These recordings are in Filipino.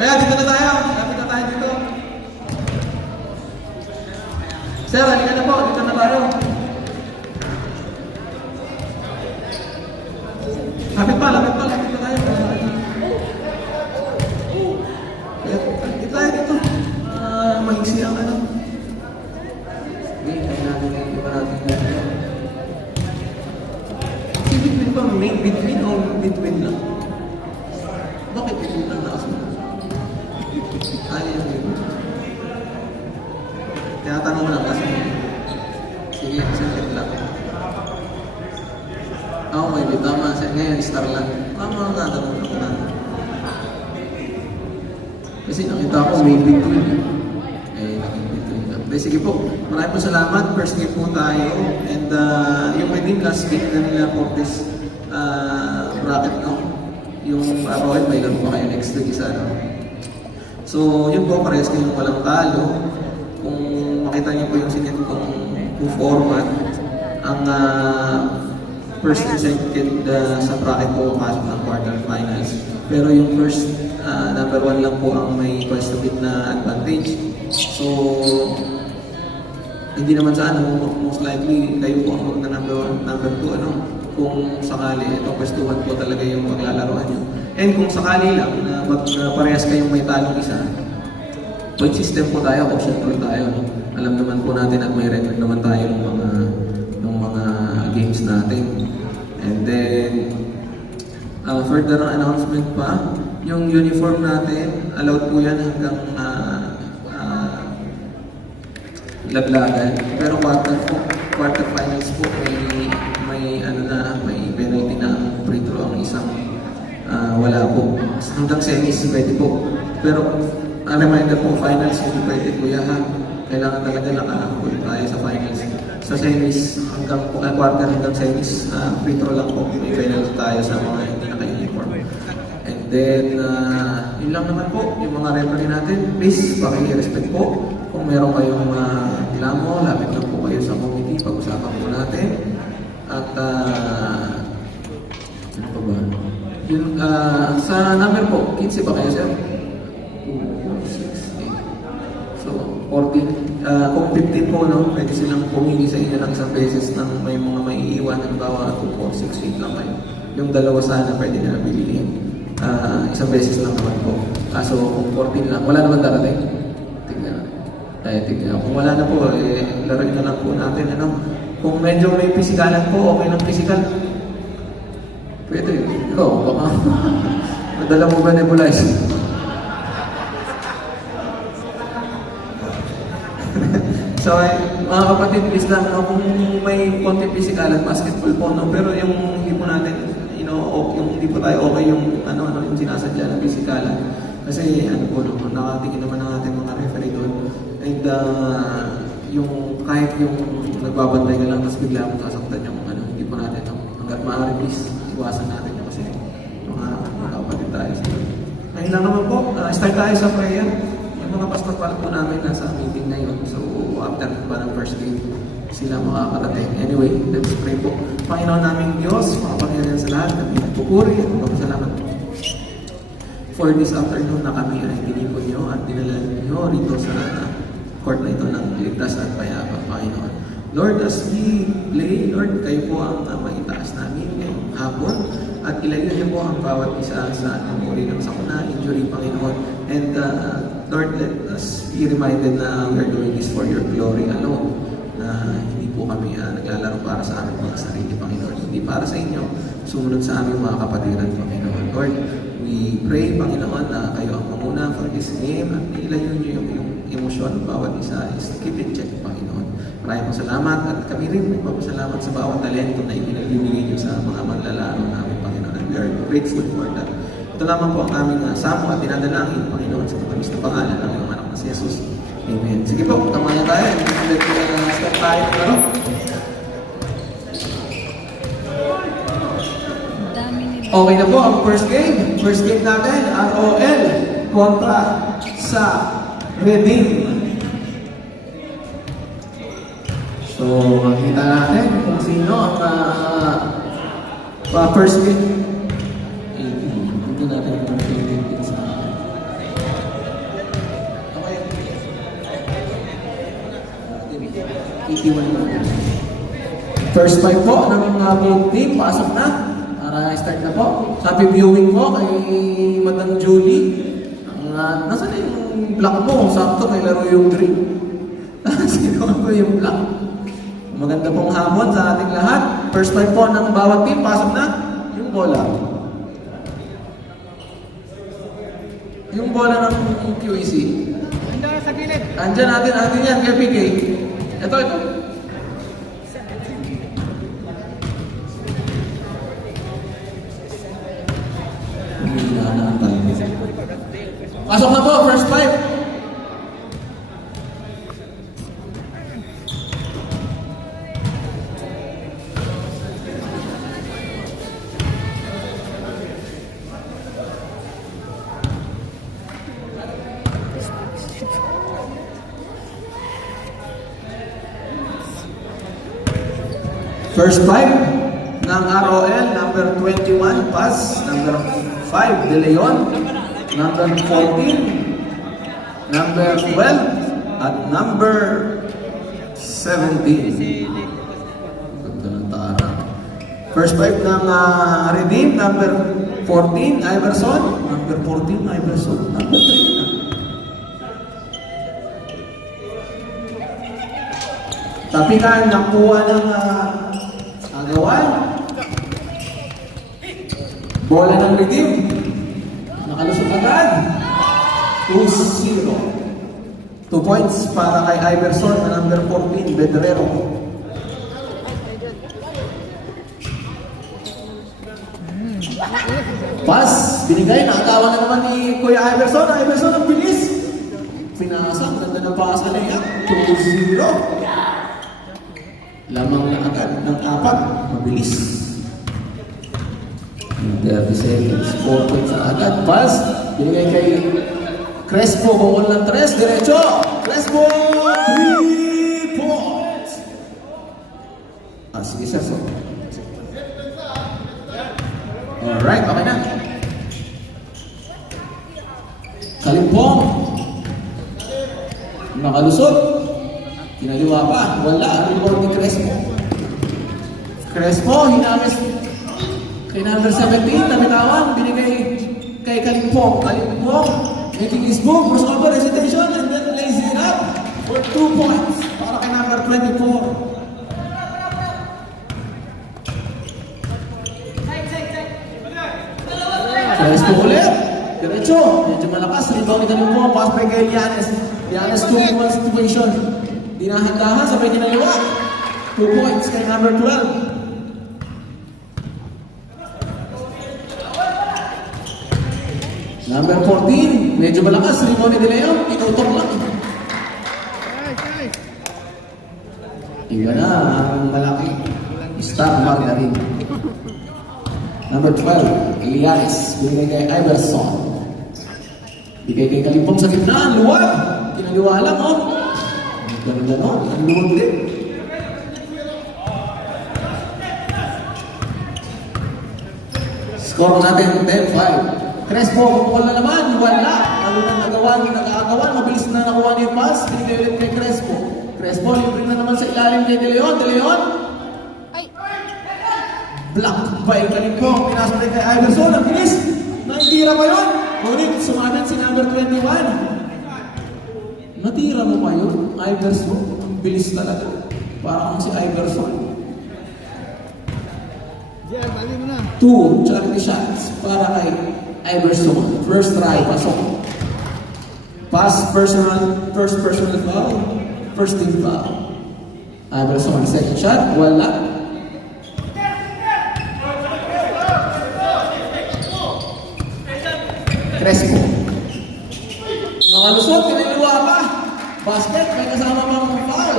Kaya dito na tayo. Lapit na tayo dito. Sir, halika na po. Dito na tayo. Lapit pa. Lapit na tayo. Dito tayo dito. Mahiksi ang ano. Hindi, kaya natin yung iba natin. Si between ba? Main between o between lang? Bakit between lang nakasunod? Ano yung between? Tinatanong lang kasi. Sige, sakit lang. Oo, may tama. Ngayon, star lang. Tama nga naman ako na. Kasi nakita ko may between. Naging between lang. Sige po, maraming po salamat. First game po tayo. And yung wedding last game na nila for this bracket, no? Yung ROL, may laro pa kayo next week isa, no? So, yun po, parehas kayong walang talo. Kung makita niyo po yung sinit kong format, ang first and second sa bracket po pasok ng quarterfinals. Pero yung first, number 1 lang po ang may pwesto bit na advantage. So, hindi naman sa ano, most likely kayo po ang huwag na number 2, ano? Kung sakali, ito pwestuhan po talaga yung paglalaroan nyo. And kung sakali lang na parehas kayong may talong isa, point system po tayo, option rule tayo. No? Alam naman po natin at may record naman tayo ng mga games natin. And then, further announcement pa, yung uniform natin, allowed po yan hanggang laglagan. Pero quarterfinals po, may penalty na free throw ang isang wala po. Hanggang semis, pwede po. Pero, reminder po, finals, hindi pwede kuya ha. Kailangan talaga naka-full tayo sa finals. Sa semis, hanggang quarter hanggang semis, free throw lang po. May penalty tayo sa mga hindi naka-uniform. And then, yun lang naman po, yung mga referee natin, please, paki-respect po. Kung meron kayong reklamo, lapit lang po kayo sa committee, pag-usapan po natin. At, ano pa ba? Yun, sa number po, 15 ba kayo, sir? 2, 4, 6, 8. So, 14. Kung 15 po, no, pwede silang pumili sa inyo ng isang beses ng may mga maiiwan. Halimbawa, 2, 4, 6, 8 lang kayo. Yung dalawa sana, pwede na bilhin. Isang beses lang naman po. Kaso, kung 14 lang, wala naman darating. Tignan. Kung wala na po, laruin na lang po natin. Ano? Kung medyo may pisikalan po, okay lang pisikal. Pwede. Ikaw, baka madala mo ba nebulize? So, mga kapatid, please lang, no, kung may konti pisikalan, basketball po, no? Pero yung hindi po natin, yung hindi po tayo okay yung yung sinasadya na pisikalan. Kasi nakatingin naman ang ating mga referee doon. And yung kahit yung nagbabantay ka lang, tapos bigla mong sasaktan yung hindi po natin. Hanggat maaari, please, iwasan natin yung kasi mga kapatid tayo. Ayun lang naman po, start tayo sa prayer. Yung mga pastor pala po namin nasa meeting na yun. So, after pa ng first game, sila makakarating. Anyway, let's pray po. Panginoon naming Diyos, makapangyarihan sa lahat, kami nagpupuri at magpapasalamat po. For this afternoon na kami ay tinipon niyo at dinala niyo rito sa court na ito ng ligtas at payapa, Panginoon. Lord, as we play, Lord, kayo po ang maitaas namin ngayong hapon at ilayo niyo po ang bawat isa sa uri ng sakuna, injury, Panginoon. And Lord, let us be reminded na we're doing this for your glory alone. Na hindi po kami naglalaro para sa aming mga sarili, Panginoon. Hindi para sa inyo, sumunod sa aming mga kapatiran, Panginoon. Lord, we pray, Panginoon, na kayo ang mamuna for this game at ilayo niyo yung emosyon ng bawat isa is keep it check, Panginoon. Maraming salamat at kami rin magpapasalamat sa bawat talento na ipinagbibigay niyo sa mga manlalaro namin, Panginoon. And we are grateful for that. Ito lamang po ang aming samo at dinadalangin, Panginoon, sa matamis na pangalan ng iyong anak na si Jesus. Amen. Sige po, tama na tayo. Start tayo. Okay na po ang first game. First game natin, ROL kontra sa Redeem. So, makikita natin kung sino ang first game. Ito natin yung Philippines. 81. First five po ng both team, pasok na. Para start na po. Happy viewing po kay Madam Julie. Nasaan na yung black mo? Sakto, may laro yung green. Sino ko yung black? Maganda pong hamon sa ating lahat. First five po ng bawat team, pasok na yung bola. Yung bola ng QEC. Andyan sa gilid. Andyan natin yan, kay PK. Ito. Pasok na po, first five. First five ng ROL, number 21, pass. Number 5, De Leon. Number 14, number 12, at number 17. Ganda ng tara. First five ng Redeem, number 14, Iverson. Number 14, Iverson. Number 3 na. Tapikan, nakuha ng agawan. Bola ng Redeem. Nakalusot agad. 2-0. 2 points para kay Iverson na number 14, Bedrero. Pass, binigay, nakagawa na naman ni Kuya Iverson. Iverson, ang bilis. Pinasa, ganda ng pass na layup. 2-0. Lamang na agad ng 4, mabilis. 30 seconds, 4 points na agad. Pass, binigay kay Crespo, bukol ng 3, diretso. Crespo, 3 points. Sige, sir. Alright, okay na. Kalimpong. Nakalusot. Kinaliwa pa. Wala. Ang reward ni Crespo. Crespo, hinamis kay number 17, nabitawan, binigay kay Kalimpong. Kalimpong, making his move, crossover, hesitation, and then lays it up for 2 points para kay number 24. Crespo ulit. Diretso. Medyo malakas. Rebound ni Kalimpong. Pass by kay Lianes. Lianes 2-1 situation. Dinahandahan, sabay kinaliwa. 2 points kay number 12. Number 14, medyo malakas. Rebound ni De Leon, inutok lang. Iba na ang malaki. Star Margarin. Number 12, Elias. Binigay kay Iverson. Bigay kay Kalimpong sa gitna. Luwag. Kinaliwa lang, oh. Ganda, no? Ang luwag din. Score natin 10-5. Crespo, bukol na naman. Wala. Ano nang nag-aagawan. Mabilis na nakuha niya yung pass. Binigay ulit kay Crespo. Crespo, libre na naman sa ilalim kay De Leon. De Leon. Block by Kalimpong. Pinasok rin kay Iverson. Ang bilis. Natira pa yun. Ngunit sumanan si number 21. Natira mo pa yun, Iverson. Ang bilis talaga. Parang si Iverson. Diyan, bali mo na. 2 charity shots para kay Iverson. First try, pasok. First personal foul. First team foul. Iverson, second shot, wala. Crespo. Nakalusot, kinaliwa pa. Basket, may kasama pang foul.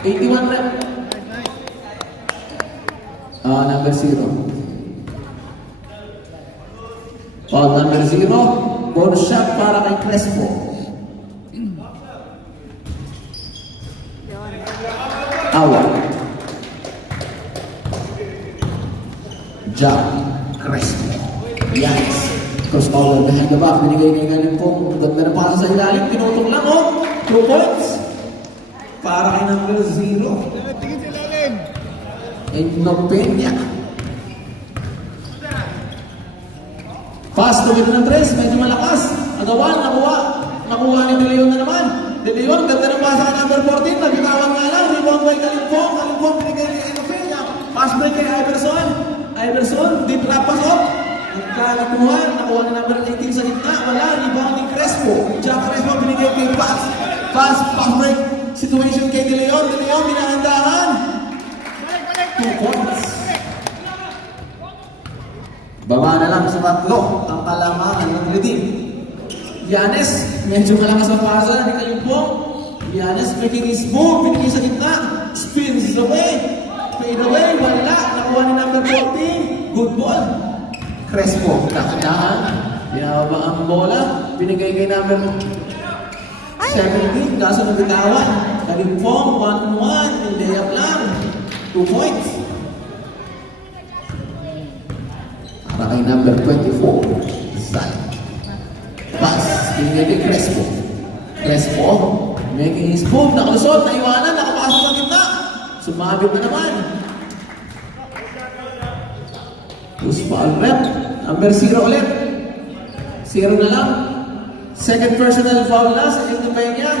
81 rep. Number 0. Foul number 0. Bonus shot para kay Crespo. Awal. Jack Crespo. Yes. Crossover behind the back. Binigay kay Kalimpong. Ganda na pasa sa ilalim. Pinutok lang, oh. 2 points. para kay number 0. Tingin sa ilalim. Enopenia. Pass to with ng 3, medyo malakas. Agawan, nakuha ni De Leon na naman. De Leon, ganda ng pasa kay number 14, nabitawan nga lang, rebound by Kalimpong binigay kay Enopenia. Pass break kay Iverson, deep trap pass off. Nagkalikuhan, nakuha ni number 18 sa gitna, wala, rebound ni Crespo. Jack Crespo binigay kay pass break situation kay De Leon, binahandahan. 2 points. Baba na lang sa tatlo ang kalamangan ng redeem. Giannis, medyo malakas ang pasa ni Kalimpong. Giannis making his move, binigay sa gitna, spins away, fade away, wala, nakuha ni number 14, good ball. Crespo, nakandahan, binababa ang bola, binigay kay number 17, kaso nabitawan. Kalimpong, 1-1, hindi up lang, 2 points. Para kay number 24, Zay. Pass, binigay kay Crespo. Making his move, nakalusot, naiwanan, nakapasok sa gitna. Sumabit na naman. Loose foul rep. Number 0 ulit. 0 na lang. Second personal foul na sa Enopenia.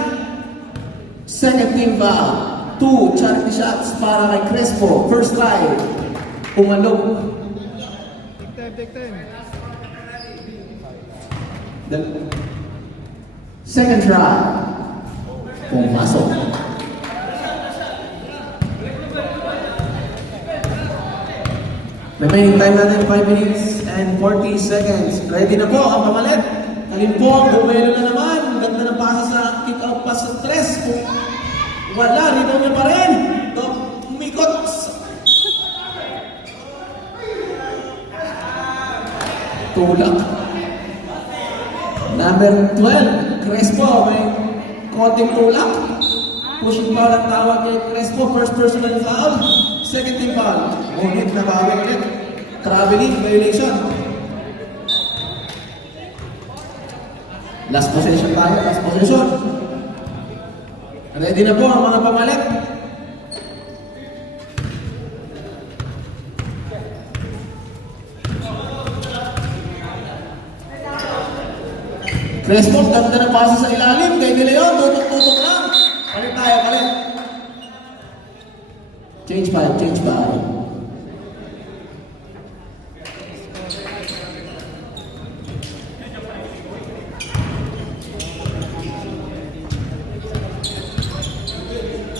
Second team foul. 2 charity shots para kay Crespo. First try. Pumalog. Take time. Second try. Pumasok. Remaining time natin 5 minutes and 40 seconds. Ready na po ang pamalit. Kalimpong, bumelo na naman. Ganda ng pasa sa kick-out pass sa 3. Wala, rebound niya pa rin. Umikot. Tulak. Number 12, Crespo. May konting tulak. Pushing foul ang tawag kay Crespo. First personal foul. Second team foul. Ngunit nabawi ulit. Traveling violation. Last possession tayo. Last possession. Ready na po ang mga pamalit. Crespo, ganda ng pasa sa ilalim. Kay De Leon, tutok-tutok lang. Palit tayo, palit. Change pa.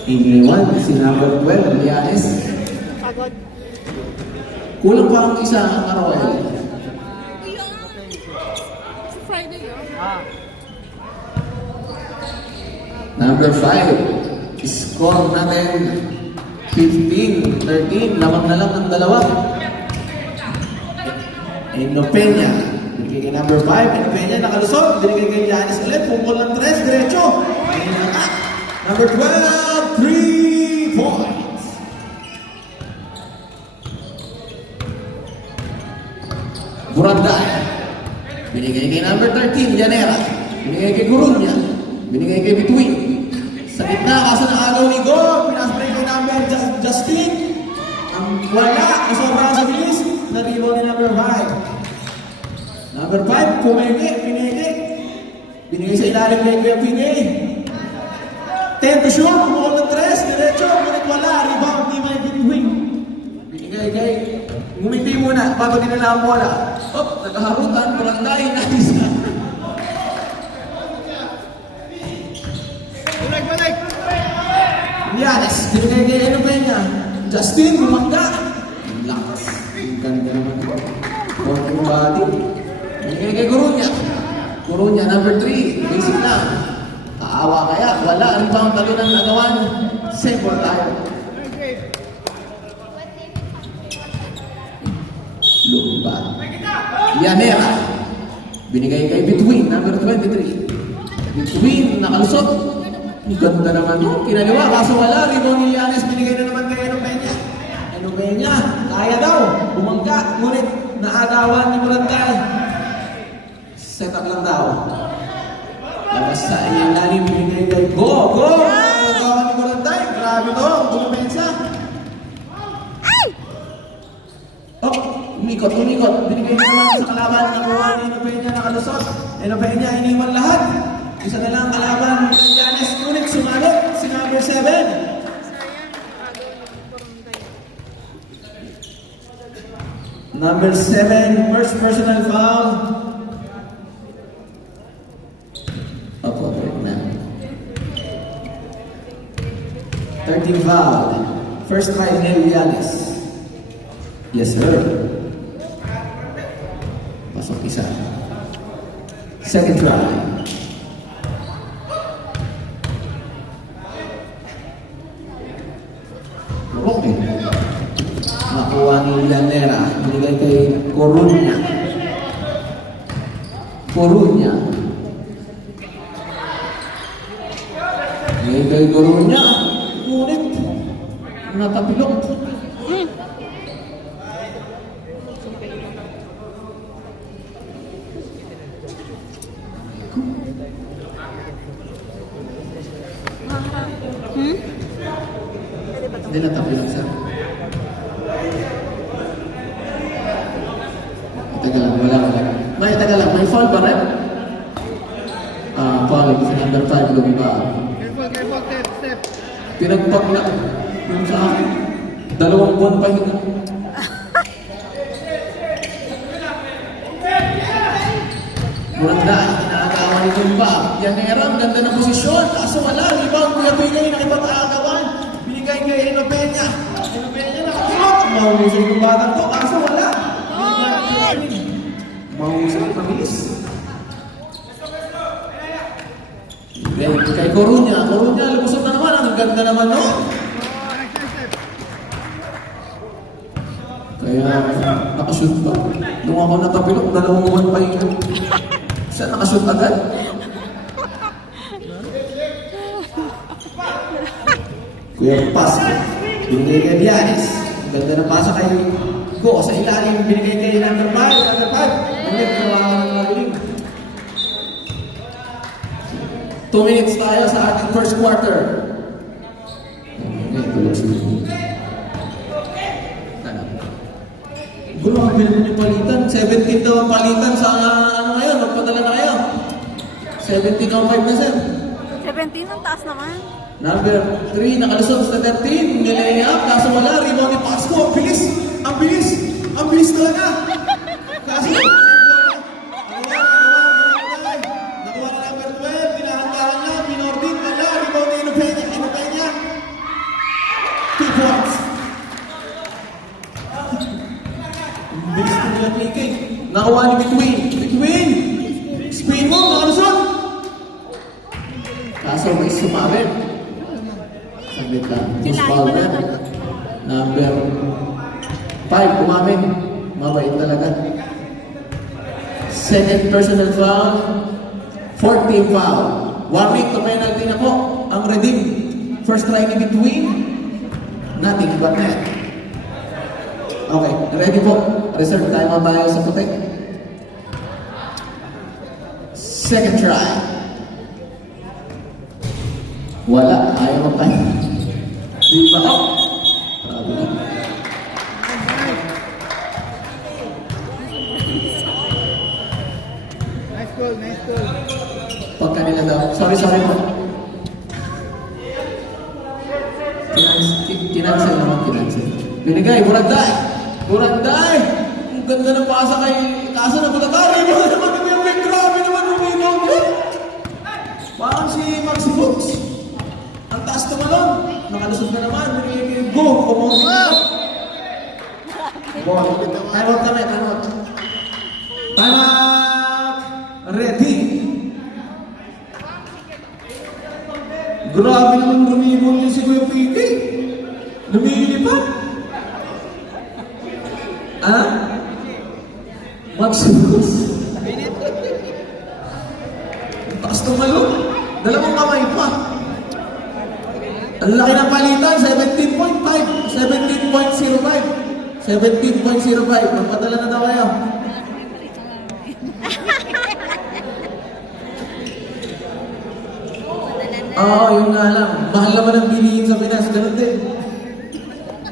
Iniwan si number 12, Giannis. Pagod. Kulang pa ang isa ang Aroel. Friday yun. Number 5, score natin 15-13, lamang na lang ng dalawa. Enopenia, binigay kay number 5, Enopenia nakalusot, binigay kay Giannis ulit, pungkol ng 3, diretso. Ayun na nga. Number 12, 3 points. Buranday, binigay kay number 13, Llanera, binigay kay Coruña, binigay kay Between. Sa gitna, kaso ng agaw ni Go, pinaspray kay number Justin. Ang wala, sobrang sa bilis, na-rebound ni number 5. Number 5, pinigi. Binigay sa ilalim kay Kuya Pingi. 10 to shoot, pumukol ng 3, diretso, ngunit wala, rebound ni Mike Between. Binigay kay, ngumiti muna, bago dinala ang bola. Nagkaharutan, Buranday, nice. Balik. Giannis, binigay kay Enopenia. Justin, bumangga. Ang lakas. Ang ganda naman ito. Konting body. Binigay kay Coruña, number 3. Basic lang. Aawa kaya. Wala. Rebound talo ng agawan. Same ball tayo. Lumba. Llanera. Binigay kay Between, number 23. Between, nakalusot. Ang ganda naman yun. Kinaliwa, kaso wala. Rebound ni Giannis, binigay na naman kay Enopenia. Kaya daw. Bumangga. Ngunit, naagawan ni Buranday. Set up lang daw. Labas sa iyan lalim, binigay kay Go! Naagawan ni Buranday. umikot. Binigay na naman sa kalaban. Nakuha ni Enopeña, nakalusot. Enopeña, iniwan lahat. Isa na lang kalaban. Yanis, ngunit sumalot. Si number 7. Sayang, agaw yung Barangay. Number 7, first personal foul. Opo, break na. 13 foul. First try, Nel Yanis. Yes, sir. Pasok isa. Second try. Okay. Nakuha ni Llanera. Binigay kay Coruña. Coruña. Binigay kay Coruña. Ngunit. Natapilok. Hindi natapilok, sir. Taga lang, wala. May taga lang, may foul ba rin? Foul, si number 5, lumiba. Careful, step. Pinagpag na yung sa akin. 2 buwan pa yun. Muranda, inaagawan ni Jumba. Llanera, ang ganda ng posisyon. Kaso wala, rebound, Kuya Pingay, nakipag-aagawan. Binigay kay Enopeña. Enopeña nakatulog. Mahusay yung batang to, kaso wala. Mahusay, mabilis. Kay Coruña, lumusot na naman. Ang ganda naman, no? Kaya, nakashoot pa. Nung ako natapilok, 2 buwan pa yun. Siya nakashoot agad. Kuya Pasco, binigay kay Yanis. Ganda ng pasa kay Go. Sa ilalim, binigay kay number 5. Ngunit, kawawa ng lalim. 2 minutes tayo sa ating first quarter. Okay, tulog si Grabe naman yung palitan. 17 daw ang palitan sa ano ngayon. Magpadala na kayo. 17.05 na, sir. 17 ang taas naman. Number 3, nakalusot sa 13. Nilay up, kaso wala. Rebound ni Pasco. Ang bilis! Ang bilis! Ang bilis talaga! Kaso, nakuha na number 12. Tinahantahan na. Binorbit. Wala. Rebound ni Enopeña. 2 points. Bilis ko nila PK. Nakuha ni Between. Spin mo, nakalusot. Kaso may sumabit. Saglit lang. Push foul na. Number 5, umamin. Mabait talaga. Second personal foul. 14 foul. 1 week to penalty na po. Ang redeem. First try ni Between. Nothing but net. Okay, ready po. Reserve tayo tayo sa puti. Second try. Wala, ayaw mo tayo. Di ba ako? Bravo na. Nice goal. Pag kanila daw. Sorry po. Kinansel naman. Binigay, Buranday! Ang ganda ng pasa kay Kaso na Bulatari. Grabe naman uminom yun. Parang si Max Brooks. Ang taas tumalong. Nakalusot na naman. Go! Kumonti na. Ball. Time out kami. Time out! Ready! Grabe naman rumibol yun si Kuya Piki. Lumilipad. Max Brooks. Taas tumalong. 2 kamay pa. Ang laki ng palitan, 17.05. 17.05. Magpadala na daw kayo. Yun nga lang. Mahal naman ang bilihin sa Pinas. Ganun din.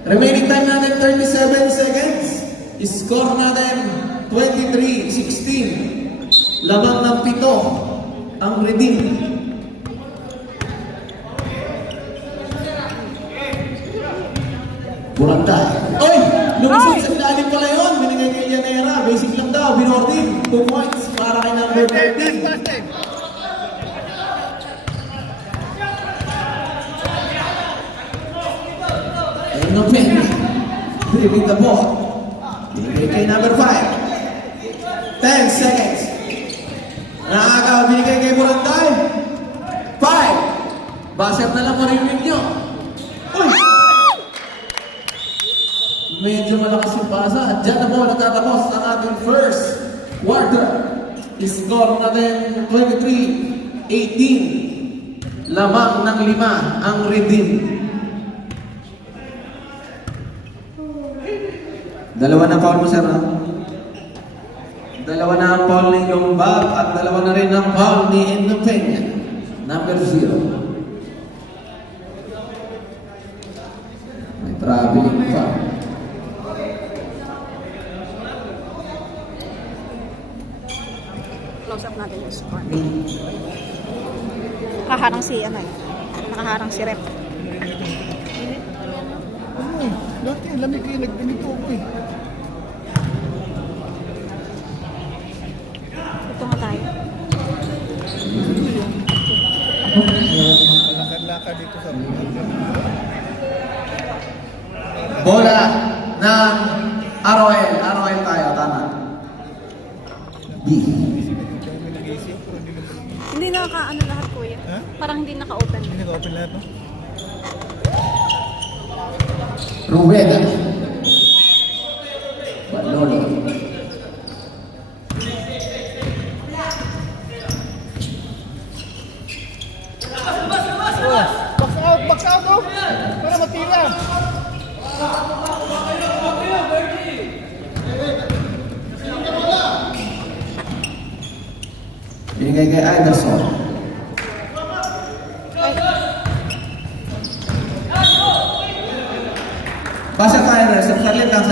Remaining time natin, 37 seconds. Score natin 23-16. Lamang ng 7 ang redeem. Burantay. Oy! Lumusot sa ilalim pala yun. Binigay kay Yanera. Basic lang daw. Binordi. 2 points para kay number 13. Pass, Ted. Ayun ang pen. Dribbling the ball. Binigay kay number 5. 10 seconds. Nakakaw. Binigay kay Burantay. 5. Buzzer na lang marinig nyo. Uy! Medyo malakas yung pasa. At dyan na po nagtatapos ang ating first quarter. Score natin 23-18. Lamang ng 5 ang redeem. Dalawa na foul mo, sir, ha? Dalawa na ang foul ni Lombab at dalawa na rin ang foul ni Endo Peña. Number 0. May traveling pa. Close up natin yung score. Nakaharang si, ano eh. Nakaharang si Rep. Ano eh? Dati, lamig kayo. Nagdinito ako eh. Ito nga tayo. Lakad-lakad dito sa Bola ng ROL. ROL tayo, tama. B. Hindi naka-ano lahat, kuya. Ha? Parang hindi naka-open. Hindi nag-open lahat, no? Rueda. Balolo. Box out, oh! Para matira! Binigay kay Anderson. Basta tayo na, saglit lang.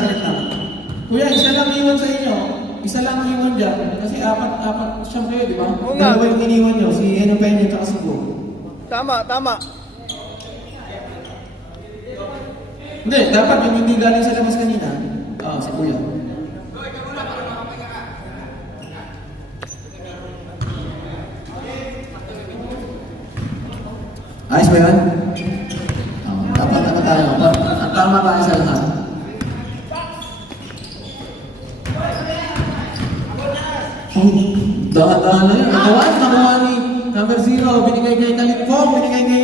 Kuya, isa lang iwan sa inyo. Isa lang ang iwan dyan. Kasi apat siyang kayo, di ba? Oo nga. Dalawa yung iniwan nyo, si Eno Peña at si Go. Tama. Hindi, dapat yung hindi galing sa labas kanina. Si Kuya. Ayos ba yan? Dapat tayo. Ang tama tayo sa lahat. Dahan-dahan na yun. Nakuha ni number 0. Binigay kay Kalipong. Binigay kay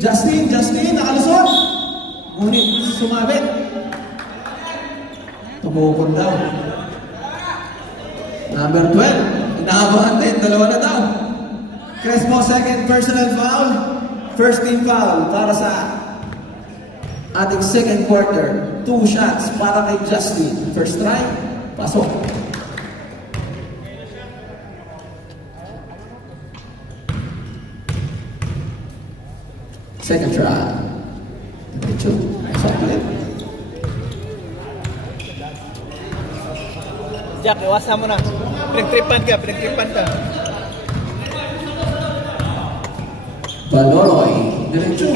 Justin. Nakalusot. Ngunit sumabit. Tumukod daw. Number 12. Inaabahan din. Dalawa na daw. Crespo, second personal foul. First team foul para sa ating second quarter. 2 shots para kay Justin. First try, pasok. Second try. Diretso. Pasok ulit. Jack, iwasan mo na. Pinagtripan ka. Baloroy. Diretso.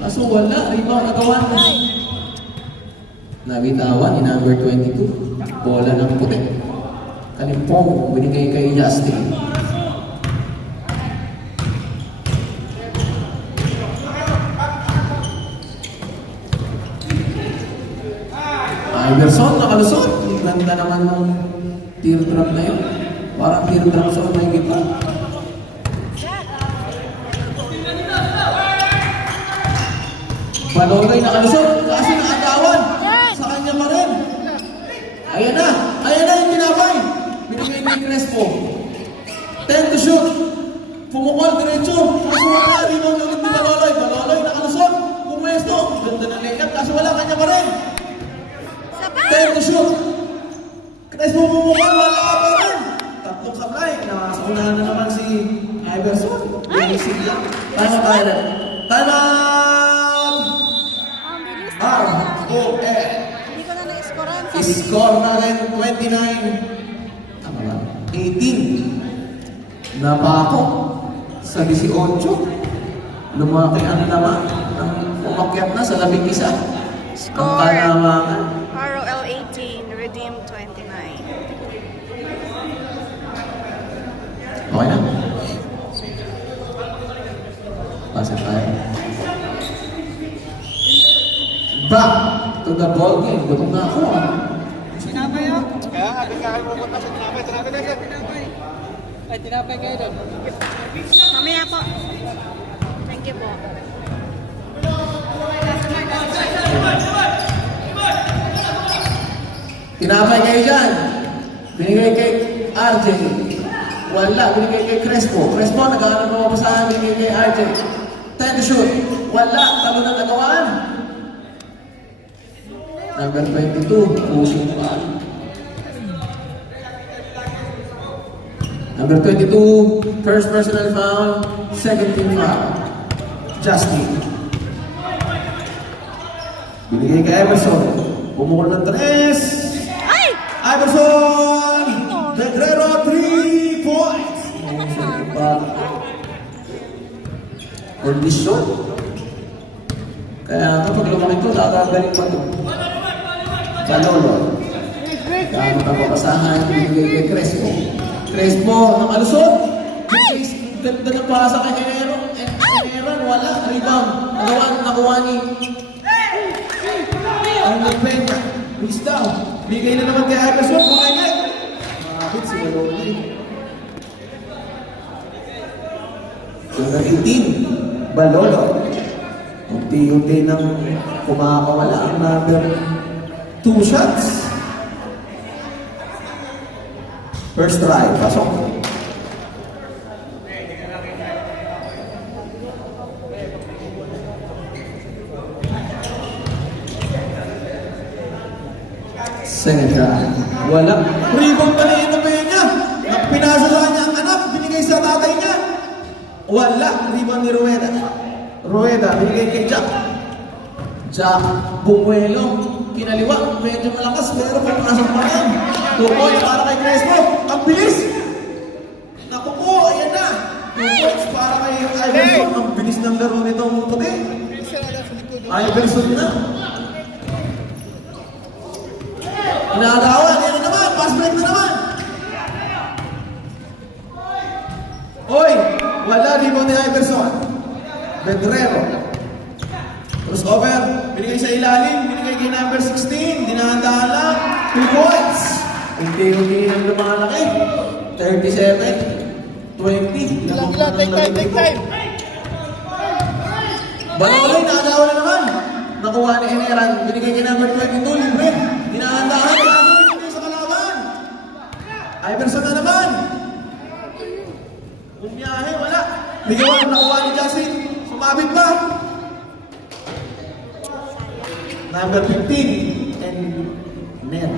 Kaso wala. Rebound nagawan. Nabitawan ni number 22. Bola ng puti. Kalimpong. Binigay kay Justin. Iverson, nakalusot. Ganda naman ng teardrop na yun. Parang teardrop sa may gitna. Baloroy nakalusot. Kaso nakagawan. Sa kanya pa rin. Ayan na yung binabay. Binigay ni Crespo. 10 to shoot. Pumukol, diretso. Kaso wala, limang ulit ni Baloroy. Baloroy nakalusot. Pumwesto. Ganda ng layup. Kaso wala, kanya pa rin. 10 to shoot. Crespo pumukol, wala ka pa rin. Tatlong sablay. Nasa unahan na naman si Iverson. Binisig lang. Tama tayo na. Tama! Ang bilis. R-O-L. Hindi ko na na-scorean. Score natin 29. Tama ba? 18. Napako sa 18. Lumaki ang laman. Umakyat na sa 11. Ang Score. kalamangan. ROL 18, Redeem 29. Okay na? Pasa tayo. Back to the ball game. Gutom na ako. Kaya nga, bigla kayo pupunta sa tinapay. Tinapay na sa tinapay. Ay, tinapay kayo doon. Mamaya po. Thank you po. Tinapay kayo dyan. Binigay kay RJ. Wala. Binigay kay Crespo. Crespo, nagkakanap mo pa sa akin. Binigay kay RJ. 10 to shoot. Wala. Talo na nagawaan. Number 22. Pushing pa. Number 22. First personal foul. Second team foul. Justin. Binigay kay Emerson. Pumukol ng 3. Ay! Iverson! Guerrero, 3 points! Kondisyon. Kaya kapag lumaki ko, tatagaling pa ito. Sa lolo. Kaya matapapasahan, binigay kay Crespo. Crespo, nakalusot. Ganda ng pasa kay Aaron, wala. Rebound. Nakuha ni ang nagpenta. Please down. Bigay na naman kay Iverson. Pumagay. Makakit si Malone. Number 18. Balolo. Unti-unti nang kumakawala ang number 2 shots. First try. Pasok. Second try. Wala. Rebound pa rin yung niya. Pinasa sa kanya ang anak. Binigay sa tatay niya. Wala. Rebound ni Rueda. Rueda. Binigay kay Jack. Jack. Bumuelo. Kinaliwa. Medyo malakas. Pero pagpasok pa rin. Tukoy para kay Crespo. Ang bilis. Naku po. Ayan na. 2 points para kay Iverson. Ang bilis ng laro nito. Puti. Iverson na. Inagawan, yan na naman, pass break na naman. Oy, wala rebound ni Iverson. Guerrero. Crossover, binigay sa ilalim, binigay kay number 16, dinahandaan lang, 2 points. Unti-unti nang lumalaki. 37, 20. Take time. Baloy, nakagawa na naman. Nakuha ni Eneran, binigay kay number 22, libre. Dinahandaan, binigay sa kalaban. Iverson na naman. Bumiyahe, wala. Bigawan, nakuha ni Justin. Sumabit pa. Number 15, and Ner.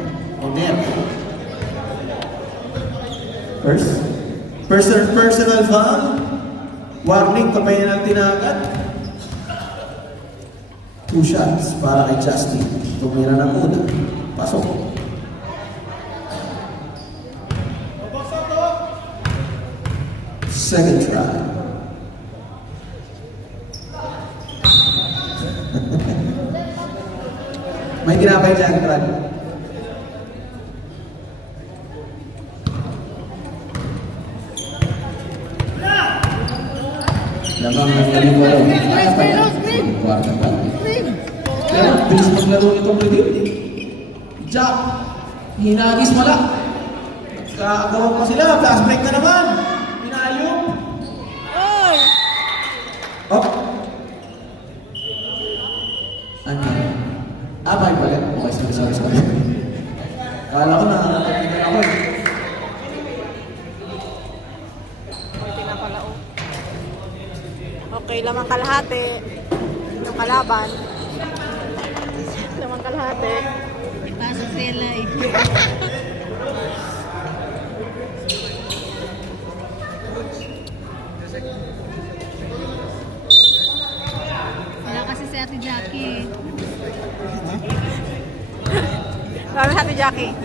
Personal foul. Warning, papayin ang tinagat. 2 shots para kay Justin. Tumira ng una. Pasok. Second try. May ginapay dyan, Brad. Lamang ng naliwala. Kaya pa yan. Kwarta pa. Kaya, bilis maglaro itong redeem. Jack, hinagis wala. Kakagawa pa sila, fast break na naman. Pinayo. Oy! Oh. Ano? Bye pala. Okay, sorry. Kala ko nakakatigan ako eh. Buti na pala, oh. Okay, lamang kalahati. Yung kalaban. Lamang kalahati. Ipasa sila eh. Wala kasi si Ate Jackie. Lalo Or Happy Jackie?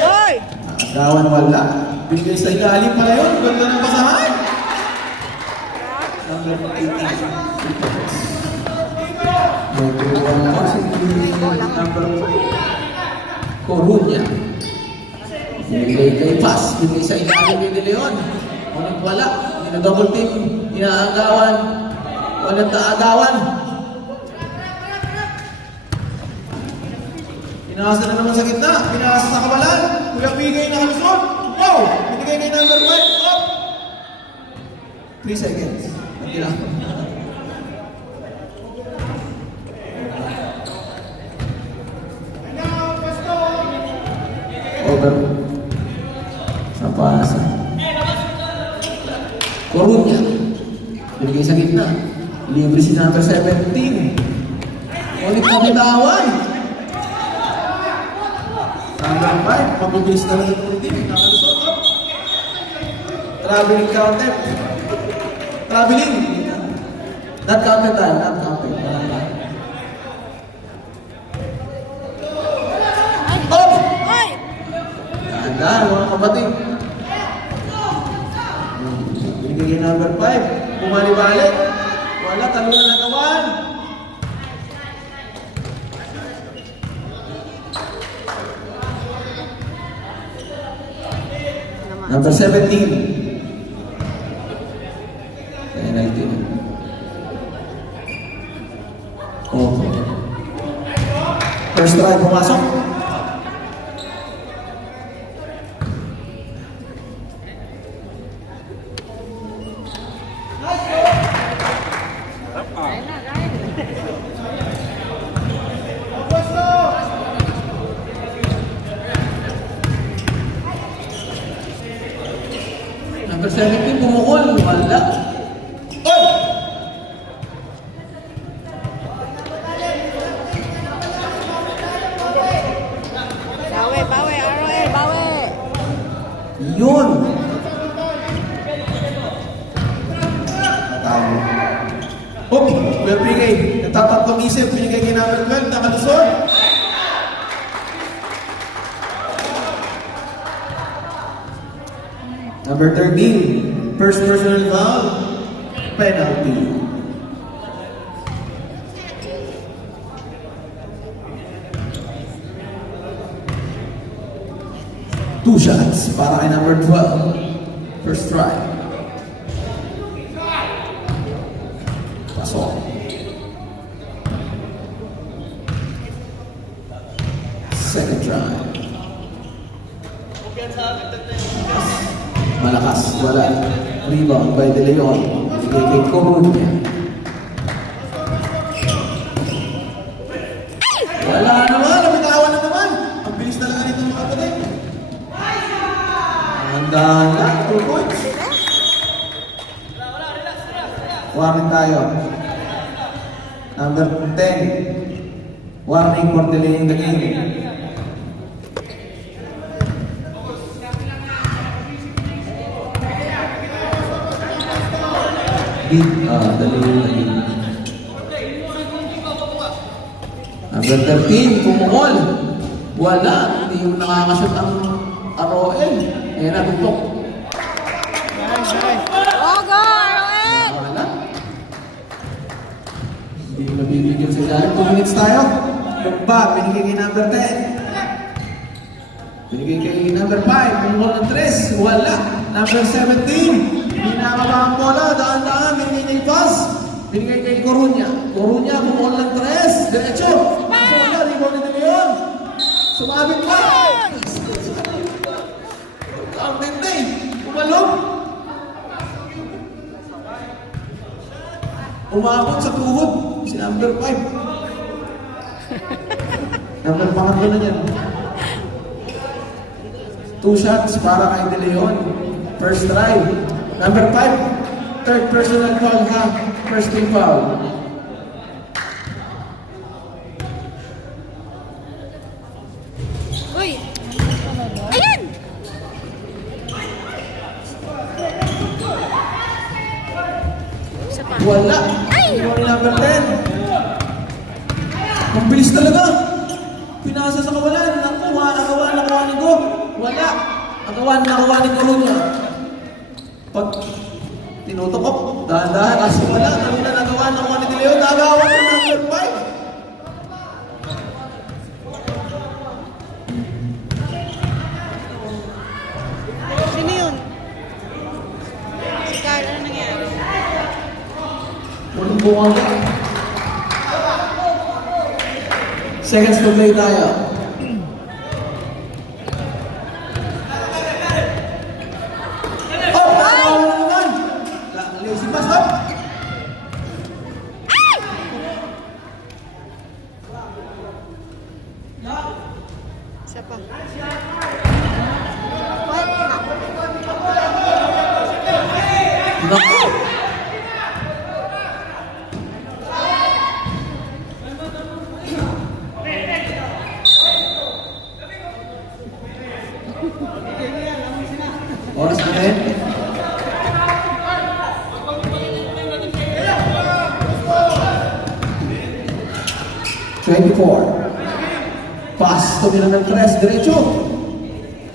Hoy! Agawan wala. Bigay sa ilalim pala yun. Ganda ng basahan. Number 18. Nagawang mo si number 4. Coruña. Bigay kay Paz. Bigay sa ilalim ni De Leon. Ngunit wala. Double team. Inaagawan. Walang taagawan. Pinasa na naman sa gitna. Pinasa sa kabalan. Kuya bigay na kalusot. Wow! Binigay kay number 5. Up! 3 seconds. Nagkila. Over. Sa pasa. Coruña. Binigay sa gitna. Libre si number 17. Ulit na bitawan. Number 5. Mabubilis na lang yung team. Nakalusot. Up. Traveling counted. Traveling. Not counted tayo. Not counted. Up! Hoy! Dahan, mga kapatid. Binigay kay number 5. Bumali-balik. Wala, talo na nagawan. Number 17. Penalty. Okay. First try, pumasok. Number 17, bumukol. Wala. Oy! Bawi, bawi, ROL, bawi! Yun! Tama. Okay, well, pinigay. Natatatlong isip, pinigay kay number 12, nakalusot. Number 13, first personal foul, penalty. Two shots para kay number 12. First try. Pasok. Second try. Malakas, wala. Rebound by De Leon. Bigay kay Coruña. Wala naman, nabitawan na naman. Ang bilis talaga nito mga kapatid. Handaan na, 2 points. Warning tayo. Number 10. Warning for delaying the game. Dalawin na yun. Number 13, pumukol. Wala, hindi yung nakakashoot ang ROL. Ayan na, tutok. Oh, go, ROL! Wala. Hindi yung nabibigyan sa dahil. 2 minutes tayo. Lumba, binigay kay number 10. Binigay kay number 5. Pumukol ng 3. Wala. Number 17. Binababa ang bola, daan-daan, binigay pass. Binigay kay Coruña. Coruña, bumukol ng 3. Diretso. Bola, rebound ni De Leon. Sumabit pa. Ang tende. Umalog. Umabot sa tuhod. Si number 5. Number 5 na yan. 2 shots para kay De Leon. First try. Number 5, third personal foul ha. First team foul. Uy! pa. Wala. Ay! Yung number 10. Ang bilis talaga. Pinasa sa kawalan. Nakawa ni Go. Wala. Nakawa ni Coruña. Pag tinutukop, dahan-dahan, kasi wala. Kanina nagawa ni De Leon. Nagawa ng number 5. Sino yun? Si Carl, ano nangyari? Walang buwang. Seconds to play tayo. Oh! Nakawala naman! Lazy pass, oh! Isa pa. Naku! Oras natin. Pass, tumira ng 3, diretso.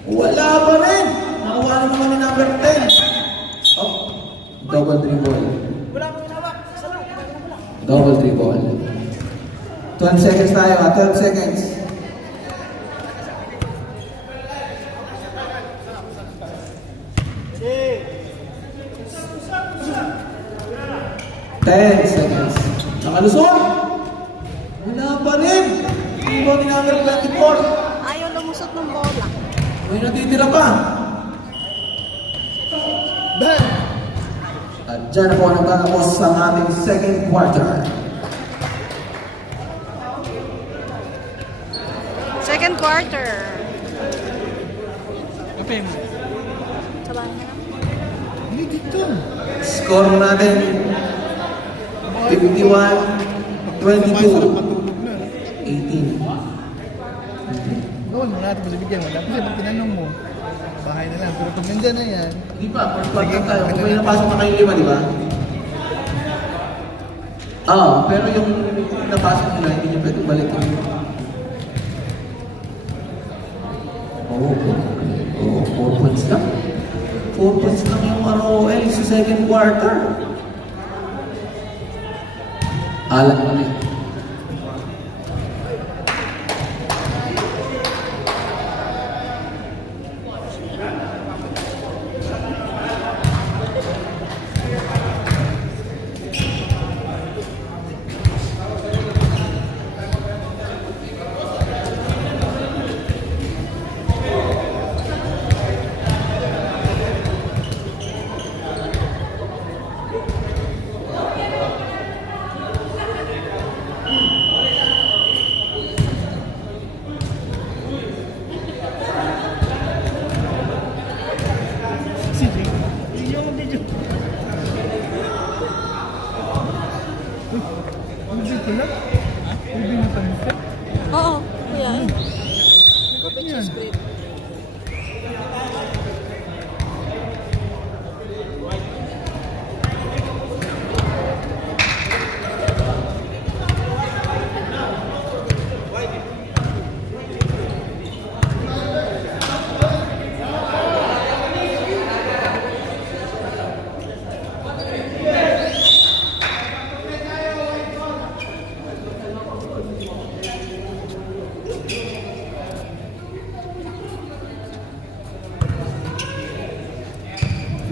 Wala pa rin. Nakuha na naman ni number 10. Oh, double dribble. Double dribble. 12 seconds tayo, 12 seconds. Ten seconds. Nakalusot. Wala pa rin. Ibo ni number 24. Ayaw lumusot ng bola. May natitira pa. Bang! At dyan na po nagtatapos ang ating second quarter. Second quarter. Kapim. Sabahan ka na. Hindi dito. Score natin 51-22. Matulog na. 18. Gawin mo natin pagbibigyan mo. Dapat pag tinanong mo, bahay na lang. Pero pag nandyan na yan, Di ba? First quarter tayo. Kung may napasok na kayong 5, di ba? Pero yung napasok nila, hindi nyo pwede balikin. Oh, 4 points lang. 4 points lang yung ROL sa second quarter. Alam mo rin. hindi ko lang. Hindi mo tamis. Oo, kuya. Ano yan?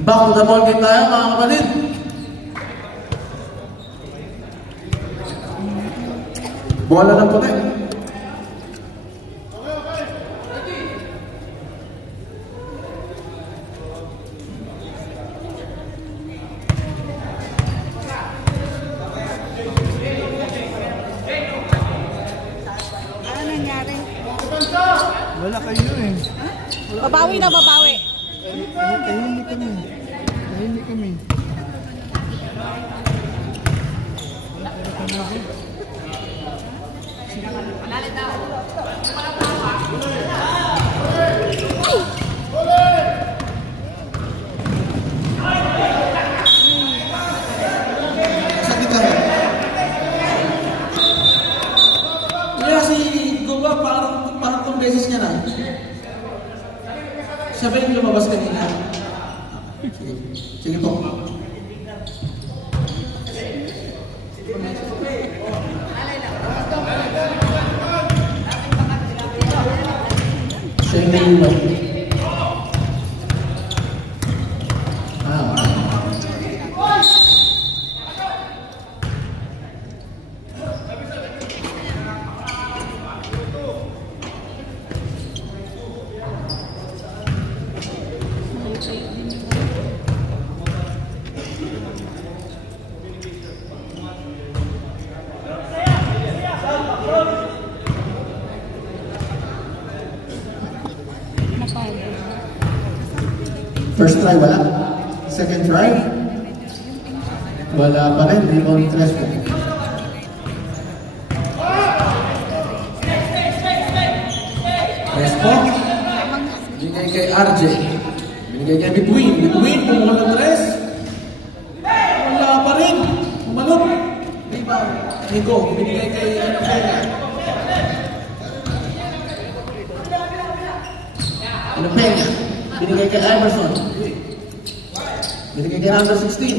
Back to the ball game tayo, mga kapatid. Bola ng puti. Ano nangyari? Wala kayo eh. Babawi na, babawi. Tahimik kami. Tahimik kami. Sige, sige po. Siya yung naiwan. First try, wala. Second try, wala pa rin. Rebound Crespo. Crespo. Binigay kay RJ. Binigay kay Between. Between, pumukul ng tres. Wala pa rin. Pumalot. Rebound. Nico, binigay kay Inopena. Inopena. Binigay kay Iverson. Binigay kay number 16.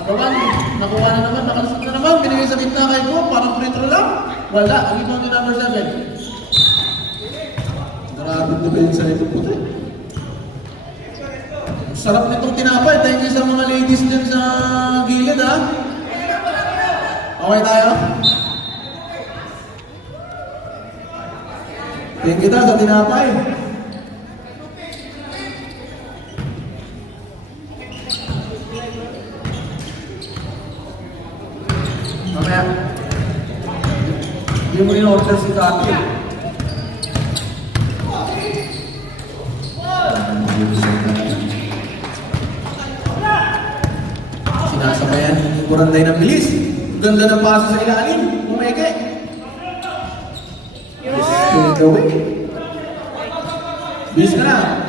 Nakawan, nakuha na naman, nakalusot na naman. Binigay sa gitna kay Ko, parang free throw lang. Wala, ang ibang yung number 7. Narabit na ba yung sa itong puti? Sarap nitong tinapay. Thank you sa mga ladies dyan sa gilid, ha? Okay tayo? Thank you sa tinapay. Mamaya, hindi mo in-order si Kaki. Sinasabayan yung Buranday ng bilis. Ganda ng paso sa ilalim. Umeke. Take away. Bis ka na.